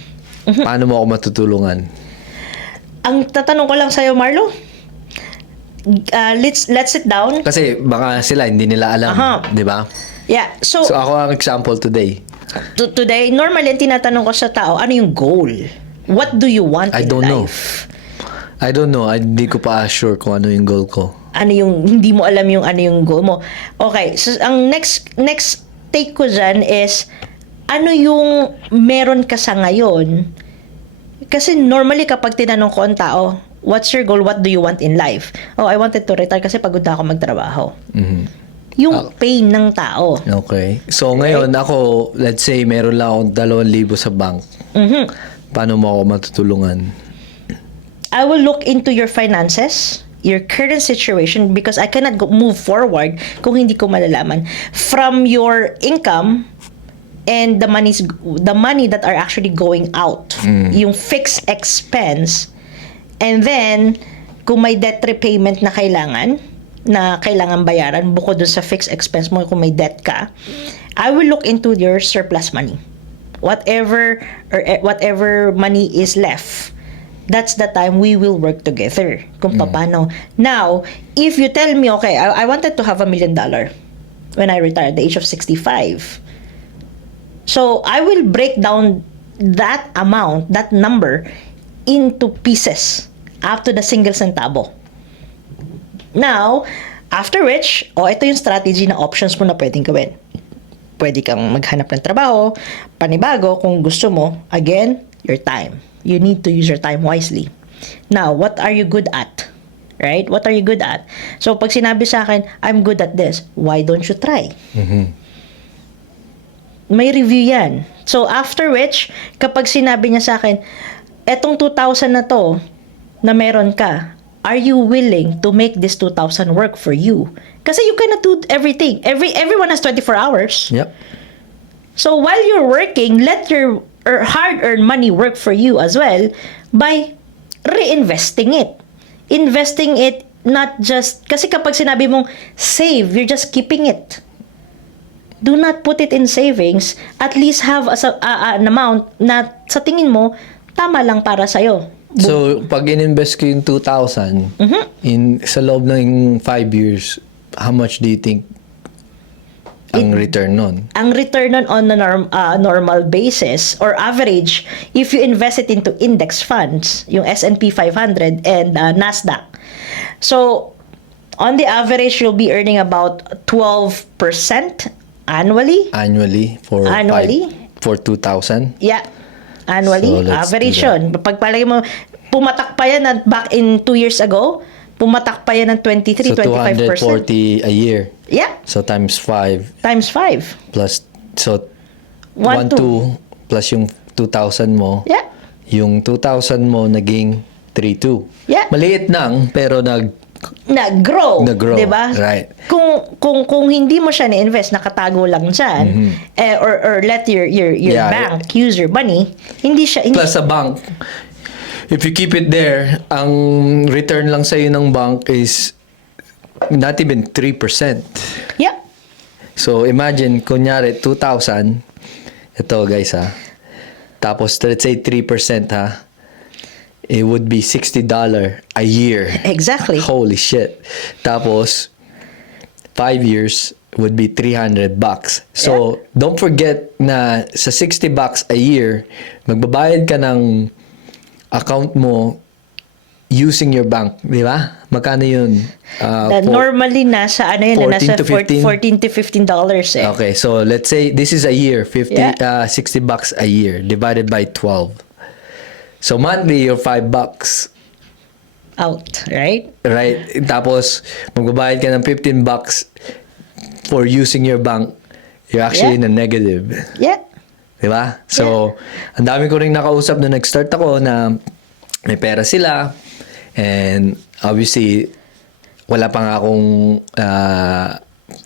paano mo ako matutulungan? Ang tatanong ko lang sa'yo, Marlo, let's sit down. Kasi baka sila hindi nila alam, di ba? Yeah. So ako ang example today. Today, normally, ang tinatanong ko sa tao, ano yung goal? What do you want in life? I don't know. Hindi ko pa sure kung ano yung goal ko. Ano yung, hindi mo alam yung ano yung goal mo. Okay, so ang next take ko dyan is, ano yung meron ka sa ngayon? Kasi normally kapag tinanong ko ang tao, what's your goal? What do you want in life? Oh, I wanted to retire kasi pagod na ako magtrabaho. Yung pain ng tao. Okay. So ngayon ako, let's say meron lang akong 2,000 sa bank. Paano mo ako matutulungan? I will look into your finances, your current situation, because I cannot move forward kung hindi ko malalaman. From your income and the money that are actually going out, yung fixed expense, and then kung may debt repayment na kailangan bayaran bukod dun sa fixed expense mo kung may debt ka, I will look into your surplus money. Whatever money is left, that's the time we will work together kung paano. Now, if you tell me, okay, I wanted to have $1 million when I retired at the age of 65. So, I will break down that amount, that number, into pieces up to the single centavo. Now, after which, ito yung strategy na options mo na pwedeng gawin. Pwede kang maghanap ng trabaho, panibago kung gusto mo. Again, your time. You need to use your time wisely. Now, what are you good at? Right? What are you good at? So, pag sinabi sa akin, I'm good at this, why don't you try? May review yan. So, after which, kapag sinabi niya sa akin, etong 2,000 na to, na meron ka, are you willing to make this 2,000 work for you? Kasi you cannot do everything. Everyone has 24 hours. Yep. So while you're working, let your hard-earned money work for you as well by reinvesting it. Investing it not just, kasi kapag sinabi mong save, you're just keeping it. do not put it in savings. At least have an amount na sa tingin mo, tama lang para sa'yo. So, pag in-invest ko yung 2,000, sa loob ng 5 years, how much do you think ang return nun? Ang return nun on a normal basis or average, if you invest it into index funds, yung S&P 500 and Nasdaq. So, on the average, you'll be earning about 12% annually. Annually? For 2,000? Yeah. Annually. So, let's Average do that. yun. Pagpalagay mo, pumatak pa yan back in 2 years ago, pumatak pa yan ng 23, So, 25%. 240 a year. Yeah. So, times 5 Times 5. plus, so, 1, 1,2 plus yung 2,000 mo. Yeah. Yung 2,000 mo naging 3,2. Yeah. Maliit lang, pero Nag-grow. Nag-grow, Diba? right. Kung hindi mo siya na-invest, nakatago lang dyan, or let your Yeah, bank use your money, hindi siya... plus sa bank, if you keep it there, ang return lang sa'yo ng bank is not even 3%. Yeah. So, imagine, kunyari, 2,000. Ito, guys, ha. Tapos, let's say 3%, ha. It would be $60 a year. Exactly. Holy shit. Tapos, 5 years would be $300. So, don't forget na sa $60 a year, magbabayad ka ng account mo using your bank, di ba? Magkano yun? Normally, nasa ano yun, 14 nasa to 15? $14 to $15 eh. Okay, so let's say this is a year, Yeah. $60 a year divided by 12. So monthly, you're $5. Out, right? Right? Tapos, magbabayad ka ng $15 for using your bank. You're actually in a negative. Yeah. Diba? So, ang dami ko rin nakausap na nag-start ako na may pera sila. And obviously, wala pa nga akong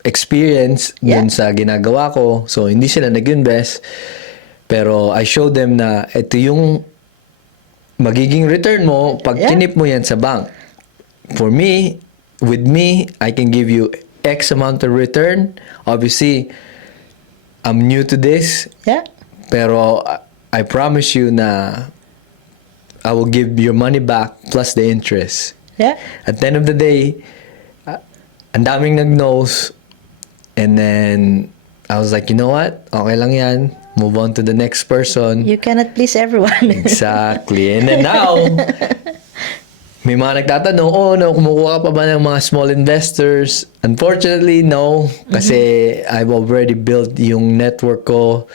experience dun sa ginagawa ko. So, hindi sila nag-invest. Pero I showed them na ito yung magiging return mo pag kinip mo yan sa bank. For me, with me, I can give you X amount of return. Obviously, I'm new to this. Yeah. Pero I promise you na I will give your money back plus the interest. Yeah. At the end of the day, ang daming nag-knows. And then, I was like, you know what? Okay lang yan. Move on to the next person. You cannot please everyone. Exactly. And then now, may mga nagtatanong, kumukuha ka pa ba ng mga small investors? Unfortunately, no. Kasi I've already built yung network ko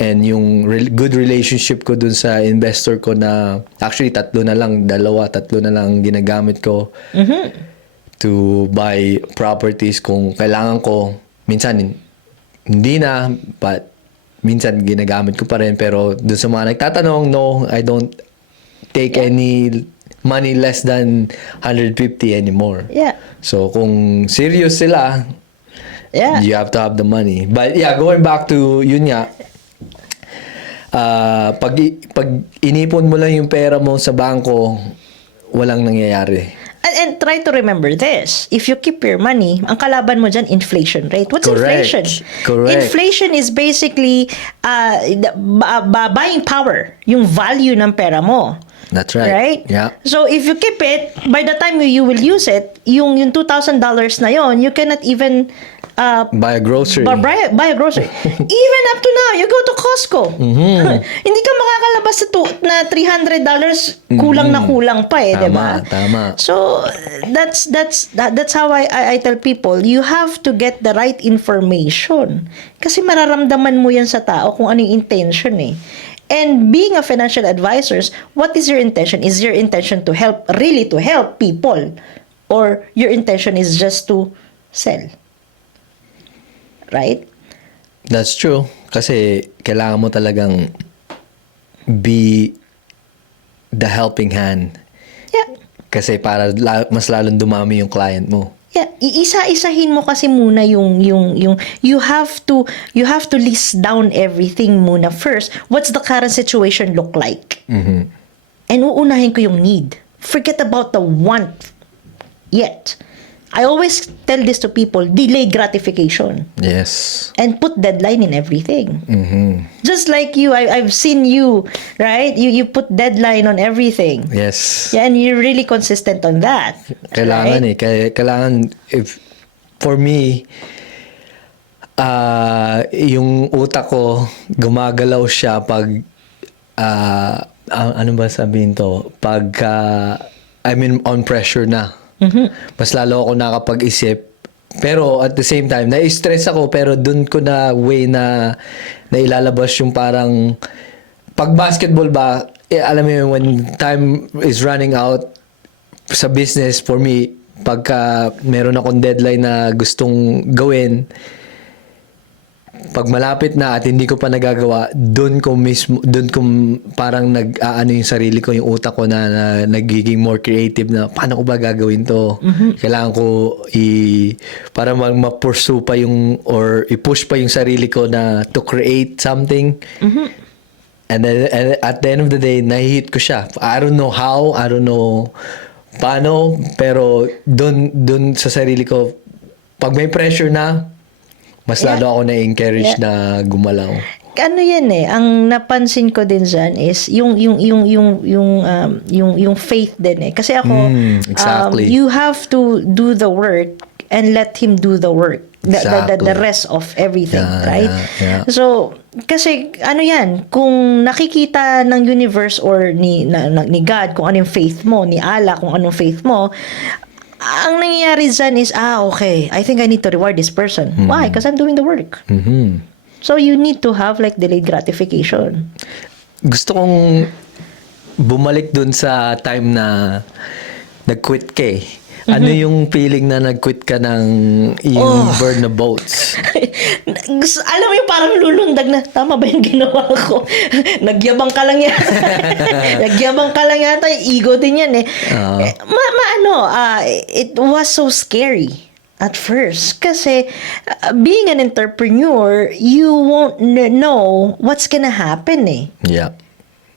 and yung good relationship ko dun sa investor ko na actually 3 na lang ginagamit ko to buy properties kung kailangan ko. Minsan, hindi na, but minsan ginagamit ko pa rin. Pero dun sa mga nagtatanong, no, I don't take any money less than 150 anymore. Yeah. So, kung serious sila, Yeah. you have to have the money. But yeah, going back to yun nga, pag inipon mo lang yung pera mo sa bangko, walang nangyayari. And try to remember this. If you keep your money, ang kalaban mo dyan, inflation rate. What's Correct. inflation? Correct. Inflation is basically buying power, yung value ng pera mo. That's right. Right? Yeah. So if you keep it, by the time you will use it, yung $2,000 na yon, you cannot even Buy a grocery. buy a grocery. Even up to now, you go to Costco. Hindi ka makakalabas na $300, kulang na kulang pa eh, di ba? Tama. So that's how I tell people, you have to get the right information. Kasi mararamdaman mo yan sa tao kung ano yung intention eh. And being a financial advisor, what is your intention? Is your intention to help people? Or your intention is just to sell? Right? That's true. Kasi kailangan mo talagang be the helping hand. Yeah. Kasi para mas lalong dumami yung client mo. Yeah, iisa-isahin mo kasi muna yung you have to list down everything muna first. What's the current situation look like? And uunahin ko yung need. Forget about the want yet. I always tell this to people, delay gratification. Yes. And put deadline in everything. Mm-hmm. Just like you, I've seen you, right? You put deadline on everything. Yes. Yeah, and you're really consistent on that. Kailangan right? kailangan, if for me, yung utak ko gumagalaw siya pag ano ba sabihin to, pag I mean on pressure na. Mas lalo ako nakapag-isip, pero at the same time na-stress ako, pero dun ko na way na ilalabas yung parang pag basketball ba, alam mo yun, when time is running out sa business, for me, pagka meron akong deadline na gustong gawin, pag malapit na at hindi ko pa nagagawa, doon ko parang nag-aano yung sarili ko, yung utak ko na nagiging more creative na paano ko ba gagawin to? Kailangan ko para ma-pursue pa yung or i-push pa yung sarili ko na to create something. And then at the end of the day, nahihit ko siya. I don't know how, I don't know paano, pero doon sa sarili ko, pag may pressure na, mas lalo ako na-encourage na gumalaw. Ano yan ang napansin ko din dyan is yung faith din Kasi ako, exactly. you have to do the work and let him do the work. The rest of everything, right? Yeah. So, kasi ano yan, kung nakikita ng universe or ni God kung ano yung faith mo, ni Allah kung anong faith mo, ang nangyayari dyan is, okay, I think I need to reward this person. Why? Because I'm doing the work. So, you need to have like delayed gratification. Gusto kong bumalik dun sa time na nag-quit ka Ano yung feeling na nag-quit ka ng yung burn the boats? Alam mo yung parang lulundag na, tama ba yung ginawa ko? Nagyabang ka lang yan. Nagyabang ka lang yata. Ego din yan it was so scary at first. Kasi being an entrepreneur, you won't know what's gonna happen Yeah.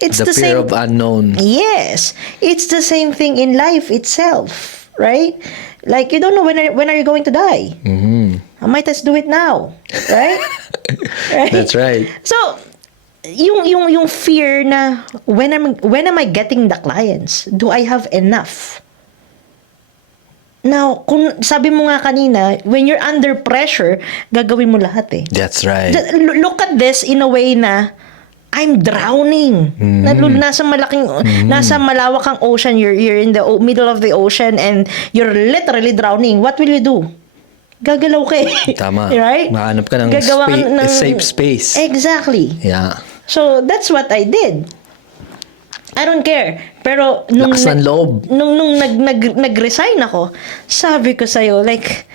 It's the fear same, of unknown. Yes. It's the same thing in life itself. Right? Like, you don't know when are you going to die. I might as do it now. Right? Right? That's right. So, yung fear na when am I getting the clients? Do I have enough? Now, kung sabi mo nga kanina, when you're under pressure, gagawin mo lahat That's right. Look at this in a way na I'm drowning. Nasa malawak ang ocean. You're in the middle of the ocean and you're literally drowning. What will you do? Gagalaw ka Tama. Right? Mahanap ka ng safe space. Exactly. Yeah. So, that's what I did. I don't care. Pero, nung Lakas ng loob. nung nag-resign ako, sabi ko sa'yo, like,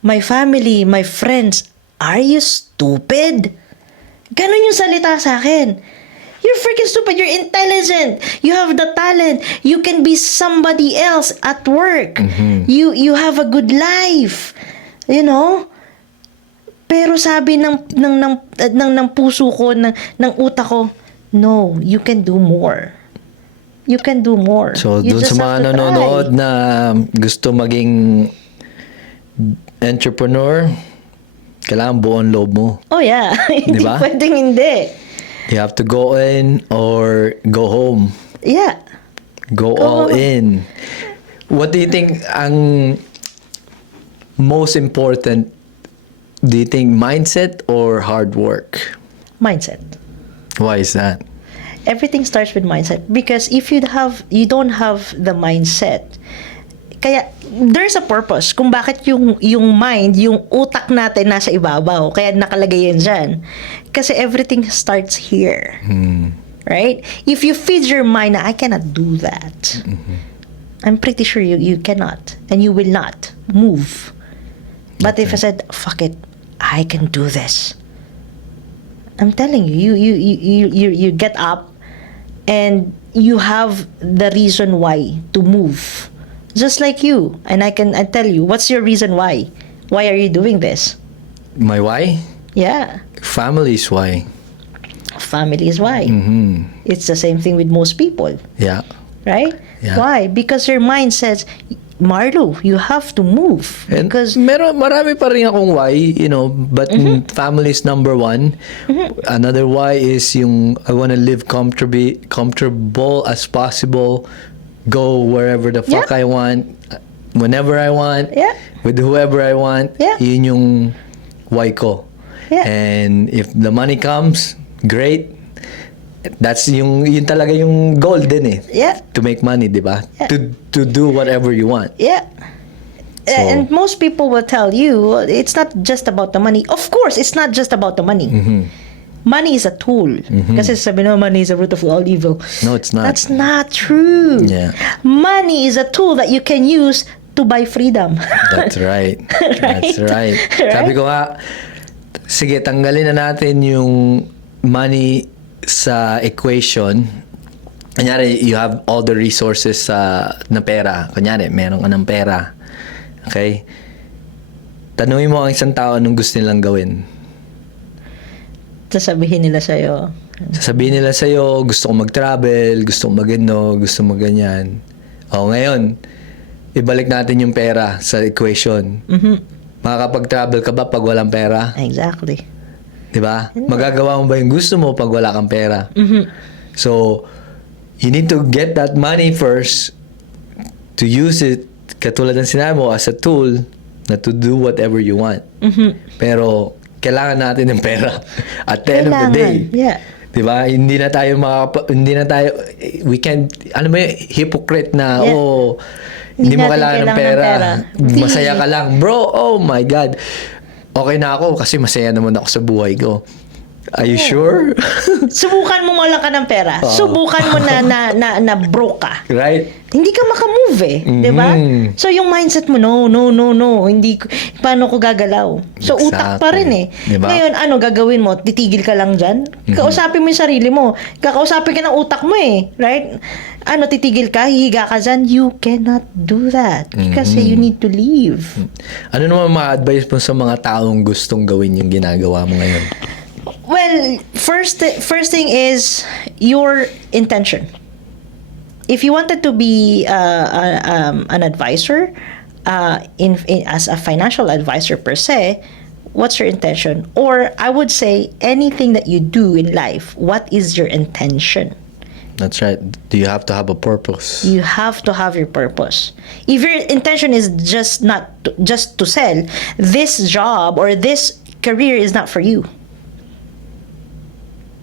my family, my friends, are you stupid? Ganon yung salita sa akin. You're freaking stupid. You're intelligent. You have the talent. You can be somebody else at work. You have a good life. You know? Pero sabi ng puso ko, ng utak ko, no, you can do more. You can do more. So, You dun just sa have mga to nanonood try. na gusto maging entrepreneur, kailangan buong loob mo. Oh yeah. Hindi Diba? pwedeng hindi. You have to go in or go home. Yeah. Go all in. What do you think ang most important? Do you think mindset or hard work? Mindset. Why is that? Everything starts with mindset, because if you don't have the mindset, kaya there's a purpose kung bakit yung mind, yung utak natin nasa ibabaw, kaya nakalagay yan dyan. Kasi everything starts here. Right? If you feed your mind na I cannot do that, I'm pretty sure you cannot and you will not move. But if I said, fuck it, I can do this, I'm telling you, you get up and you have the reason why to move. Just like you. And I tell you, what's your reason why? Why are you doing this? My why? Yeah. Family's why. Family is why. It's the same thing with most people. Yeah. Right? Yeah. Why? Because your mind says, Marlo, you have to move. And Because, marami pa rin akong why, but family is number one. Another why is yung I want to live comfortable as possible, go wherever the fuck Yeah. I want, whenever I want, Yeah. with whoever I want. Yeah. Yun yung why ko. Yeah. And if the money comes, great. That's yun talaga yung goal din eh. yeah. To make money, di ba? Yeah. To do whatever you want. Yeah. So- And most people will tell you it's not just about the money. Of course, it's not just about the money. Money is a tool. Kasi sabi no, money is the root of all evil. No, it's not. That's not true. Yeah. Money is a tool that you can use to buy freedom. That's right. That's right. Right? Sabi ko nga, sige, tanggalin na natin yung money sa equation. Kunyari, you have all the resources na pera. Kunyari, meron ka ng pera. Okay? Tanungin mo ang isang tao anong gusto nilang gawin. Sasabihin nila sa'yo. Sasabihin nila sa'yo, gusto kong mag-travel, gusto kong mag-ano, gusto kong mag-ganyan. O, ngayon, ibalik natin yung pera sa equation. Makakapag-travel ka ba pag walang pera? Exactly. Di ba? Magagawa mo ba yung gusto mo pag wala kang pera? So, you need to get that money first to use it, katulad ng sinabi mo, as a tool na to do whatever you want. Pero, kailangan natin ng pera at the end of the day. Yeah. Di ba? Hindi na tayo, we can't, ano ba yun, hypocrite na, Yeah. hindi mo natin kailangan ng kailangan pera. ng pera. Masaya ka lang. Bro, oh my God. Okay na ako kasi masaya naman ako sa buhay ko. Are you sure? Subukan mo wala ka ng pera. Oo. Subukan mo na broke ka. Right? Hindi ka makamove eh. Di ba? So, yung mindset mo, no. Hindi, paano ko gagalaw? So, utak pa rin eh. Di ba? Ngayon, ano gagawin mo? Titigil ka lang dyan? Kausapin mo yung sarili mo. Kakausapin ka ng utak mo eh. Right? Ano, titigil ka? Hihiga ka dyan? You cannot do that. Kasi you need to leave. Ano naman ma-advise mo sa mga taong gustong gawin yung ginagawa mo ngayon? Well, first thing is your intention. If you wanted to be an advisor, as a financial advisor per se, what's your intention? Or I would say anything that you do in life, what is your intention? That's right. Do you have to have a purpose? You have to have your purpose. If your intention is just to sell, this job or this career is not for you.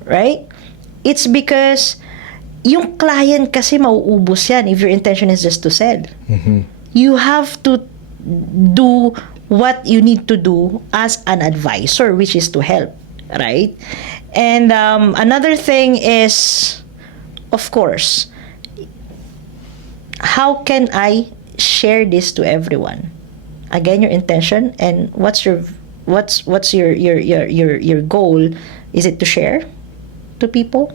Right? It's because yung client kasi mauubos yan if your intention is just to sell. You have to do what you need to do as an advisor, which is to help. Right? And another thing is, of course, how can I share this to everyone? Again, your intention and what's your goal? Is it to share to people?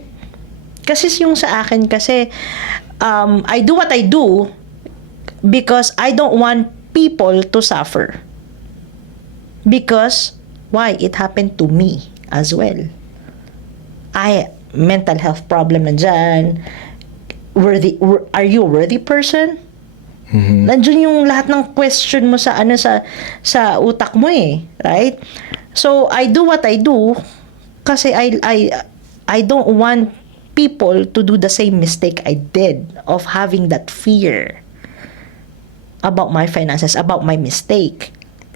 Kasi yung sa akin kasi I do what I do because I don't want people to suffer. Because why? It happened to me as well. Mental health problem na dyan. Are you a worthy person? Nandiyan yung lahat ng question mo sa utak mo eh, right? So I do what I do kasi I don't want people to do the same mistake I did of having that fear about my finances, about my mistake.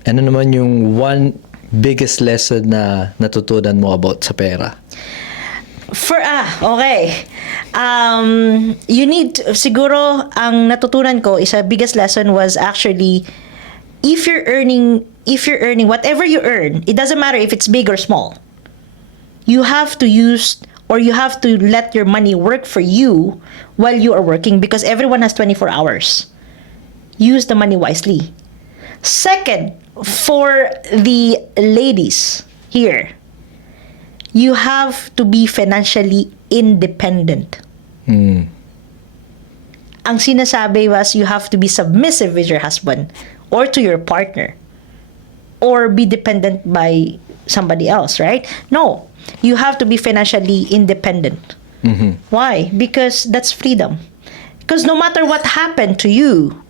Ano naman yung one biggest lesson na natutunan mo about sa pera? Okay. You need siguro ang natutunan ko is a biggest lesson was actually if you're earning whatever you earn, it doesn't matter if it's big or small. You have to use or you have to let your money work for you while you are working because everyone has 24 hours. Use the money wisely. Second, for the ladies here, you have to be financially independent. Ang sinasabi was you have to be submissive with your husband or to your partner or be dependent by somebody else, right? No, you have to be financially independent. Why? Because that's freedom. Because no matter what happened to you,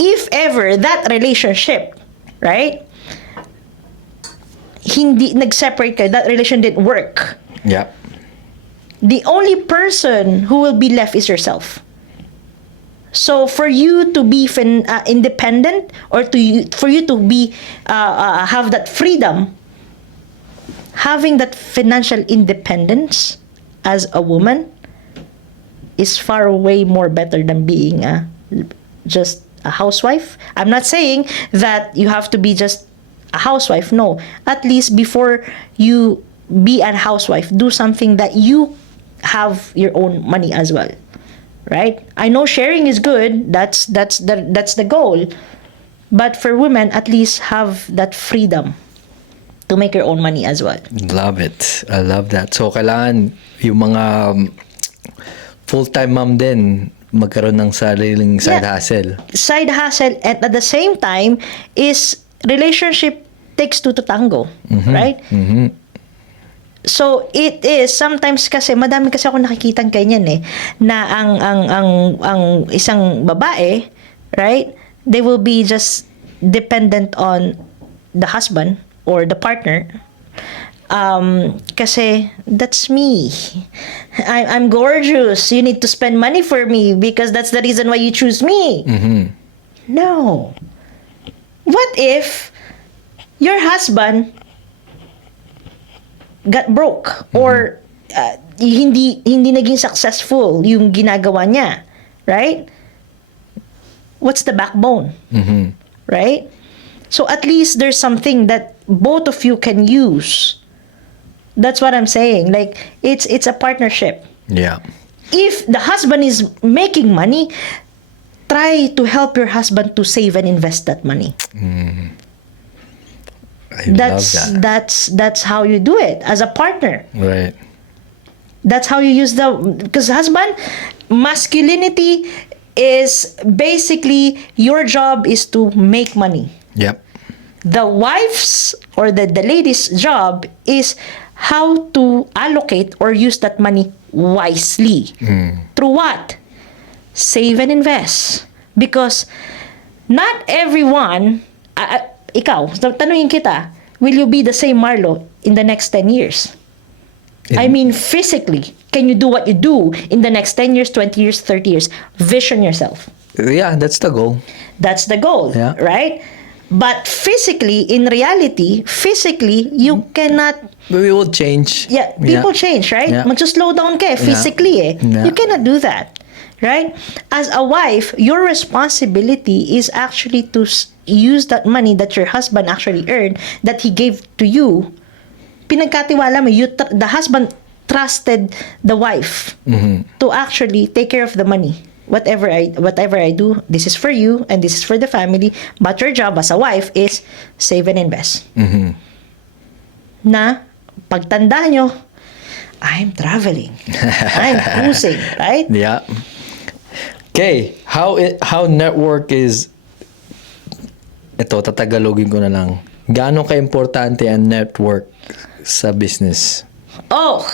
if ever that relationship, right, hindi nag-separate kayo, that relation didn't work, Yeah. the only person who will be left is yourself. So for you to be independent, or for you to be have that freedom, having that financial independence as a woman is far way more better than being just a housewife. I'm not saying that you have to be just a housewife. No, at least before you be a housewife, do something that you have your own money as well, right? I know sharing is good. That's the goal. But for women, at least have that freedom to make your own money as well. Love it. I love that. So, kailangan yung mga full-time mom din magkaroon ng sariling side Yeah. hustle. Side hustle, and at the same time is relationship takes two to tango, right? So it is sometimes, kasi madami kasi ako nakikitang ganyan na ang isang babae, right? They will be just dependent on the husband or the partner. Kasi that's me. I'm gorgeous. You need to spend money for me because that's the reason why you choose me. No. What if your husband got broke, or hindi naging successful yung ginagawa niya, right? What's the backbone? Right? So at least there's something that both of you can use. That's what I'm saying. Like, it's a partnership. Yeah. If the husband is making money, try to help your husband to save and invest that money. I love that. That's how you do it as a partner. Right. That's how you use because husband, masculinity is basically your job is to make money. Yep. The wife's or the lady's job is how to allocate or use that money wisely. Through what? Save and invest. Because not everyone, ikaw, tanungin kita, will you be the same Marlo in the next 10 years? I mean, physically, can you do what you do in the next 10 years, 20 years, 30 years? Vision yourself. Yeah, that's the goal. That's the goal, Yeah. right? But physically, in reality, you cannot. We will change. Yeah, people change, right? Yeah. Mag-slow down ka physically Yeah. You cannot do that, right? As a wife, your responsibility is actually to use that money that your husband actually earned, that he gave to you. Pinagkatiwala mo, the husband trusted the wife to actually take care of the money. Whatever I do, this is for you and this is for the family. But your job as a wife is save and invest. Na pagtanda nyo, I'm traveling, I'm cruising, right? Yeah. Okay, how network is, ito tatagalogin ko na lang. Gaano ka-importante ang network sa business? Oh,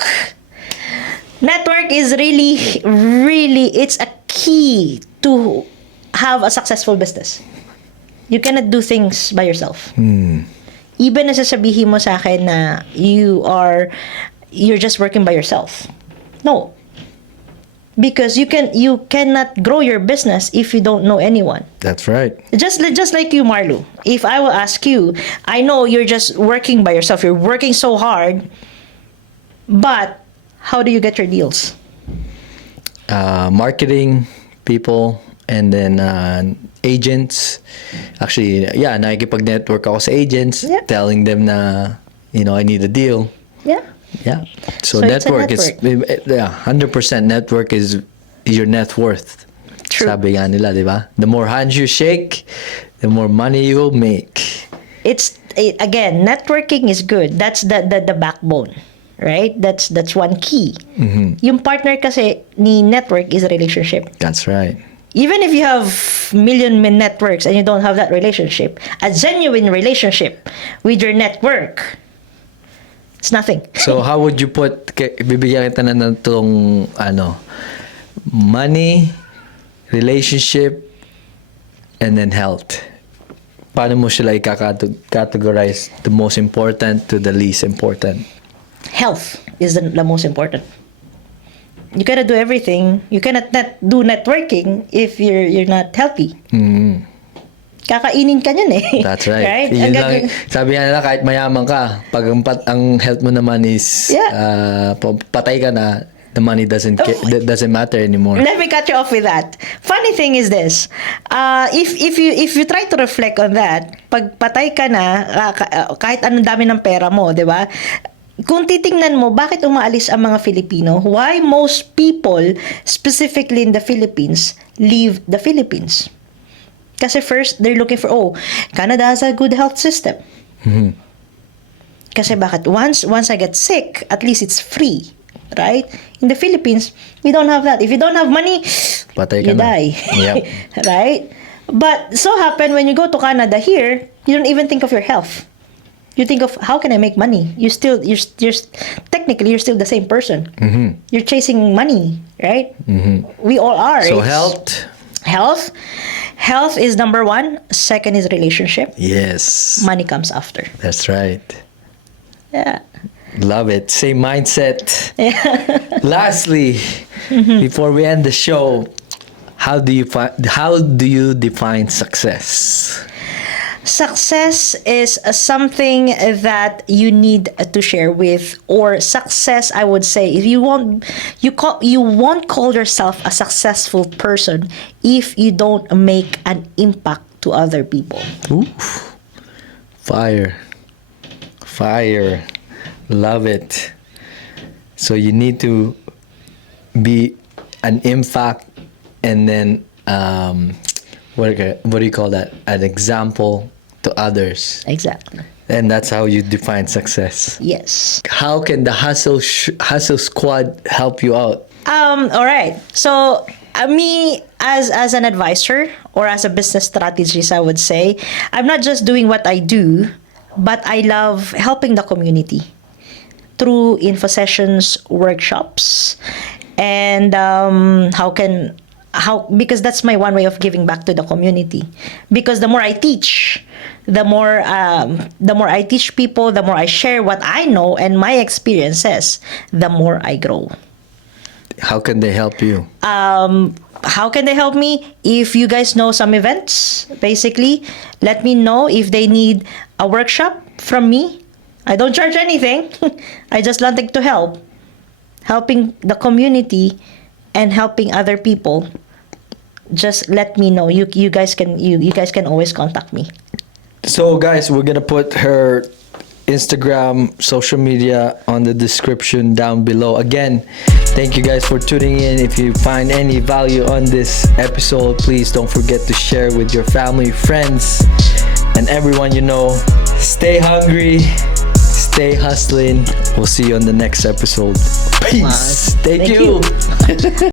network is really, it's a key to have a successful business. You cannot do things by yourself. Even na sasabihin mo sa akin na you're just working by yourself. No. Because you cannot grow your business if you don't know anyone. That's right. Just like you, Marlo. If I will ask you, I know you're just working by yourself. You're working so hard. But how do you get your deals? Marketing people, and then agents. Actually, yeah, nakikipag-network ako sa agents, Yeah. telling them na, I need a deal. Yeah. Yeah. So, So it's a network is, yeah, 100% network is your net worth. True. Sabi nga nila, di ba? The more hands you shake, the more money you will make. Again, networking is good. That's the backbone, right? That's one key. Yung partner kasi ni network is a relationship. That's right. Even if you have million networks and you don't have that relationship, a genuine relationship with your network, it's nothing. So, how would you bibigyan kita na itong, money, relationship, and then health. Paano mo sila i-categorize the most important to the least important? Health is the most important. You cannot do everything. You cannot do networking if you're not healthy. Kakainin ka niyan eh. That's right. Right? Yun lang, sabi nga nila, kahit mayaman ka, pag ang health mo naman is patay ka na, the money doesn't matter anymore. Let me cut you off with that. Funny thing is this: if you try to reflect on that, pag patay ka na, kahit anong dami ng pera mo, di ba? Kung titingnan mo, bakit umaalis ang mga Filipino? Why most people, specifically in the Philippines, leave the Philippines? Kasi first, they're looking for, Canada has a good health system. Kasi bakit? Once I get sick, at least it's free. Right? In the Philippines, we don't have that. If you don't have money, Patay you ka na. die. Yep. Right? But so happen when you go to Canada here, you don't even think of your health. You think of how can I make money? You're technically you're still the same person. You're chasing money, right? We all are. So Health is number one. Second is relationship. yes. Money comes after. That's right. Yeah. Love it. Same mindset. Lastly, before we end the show, how do you define success? Success is something that you need to share with, or success, I would say, if you won't call yourself a successful person if you don't make an impact to other people. Oof. Fire. Love it. So you need to be an impact, and then what do you call that? An example to others, Exactly. and that's how you define success. Yes. How can the hustle squad help you out? All right. So, me as an advisor or as a business strategist, I would say, I'm not just doing what I do, but I love helping the community through info sessions, workshops, and because that's my one way of giving back to the community. Because the more I teach, the more I teach people, the more I share what I know and my experiences, the more I grow. How can they help you? How can they help me? If you guys know some events, basically, let me know if they need a workshop from me. I don't charge anything. I just wanted to help. Helping the community and helping other people. Just let me know. You guys can always contact me. So guys, we're gonna put her Instagram, social media on the description down below. Again, thank you guys for tuning in. If you find any value on this episode, please don't forget to share with your family, friends, and everyone you know. Stay hungry, stay hustling. We'll see you on the next episode. Peace. Thank you.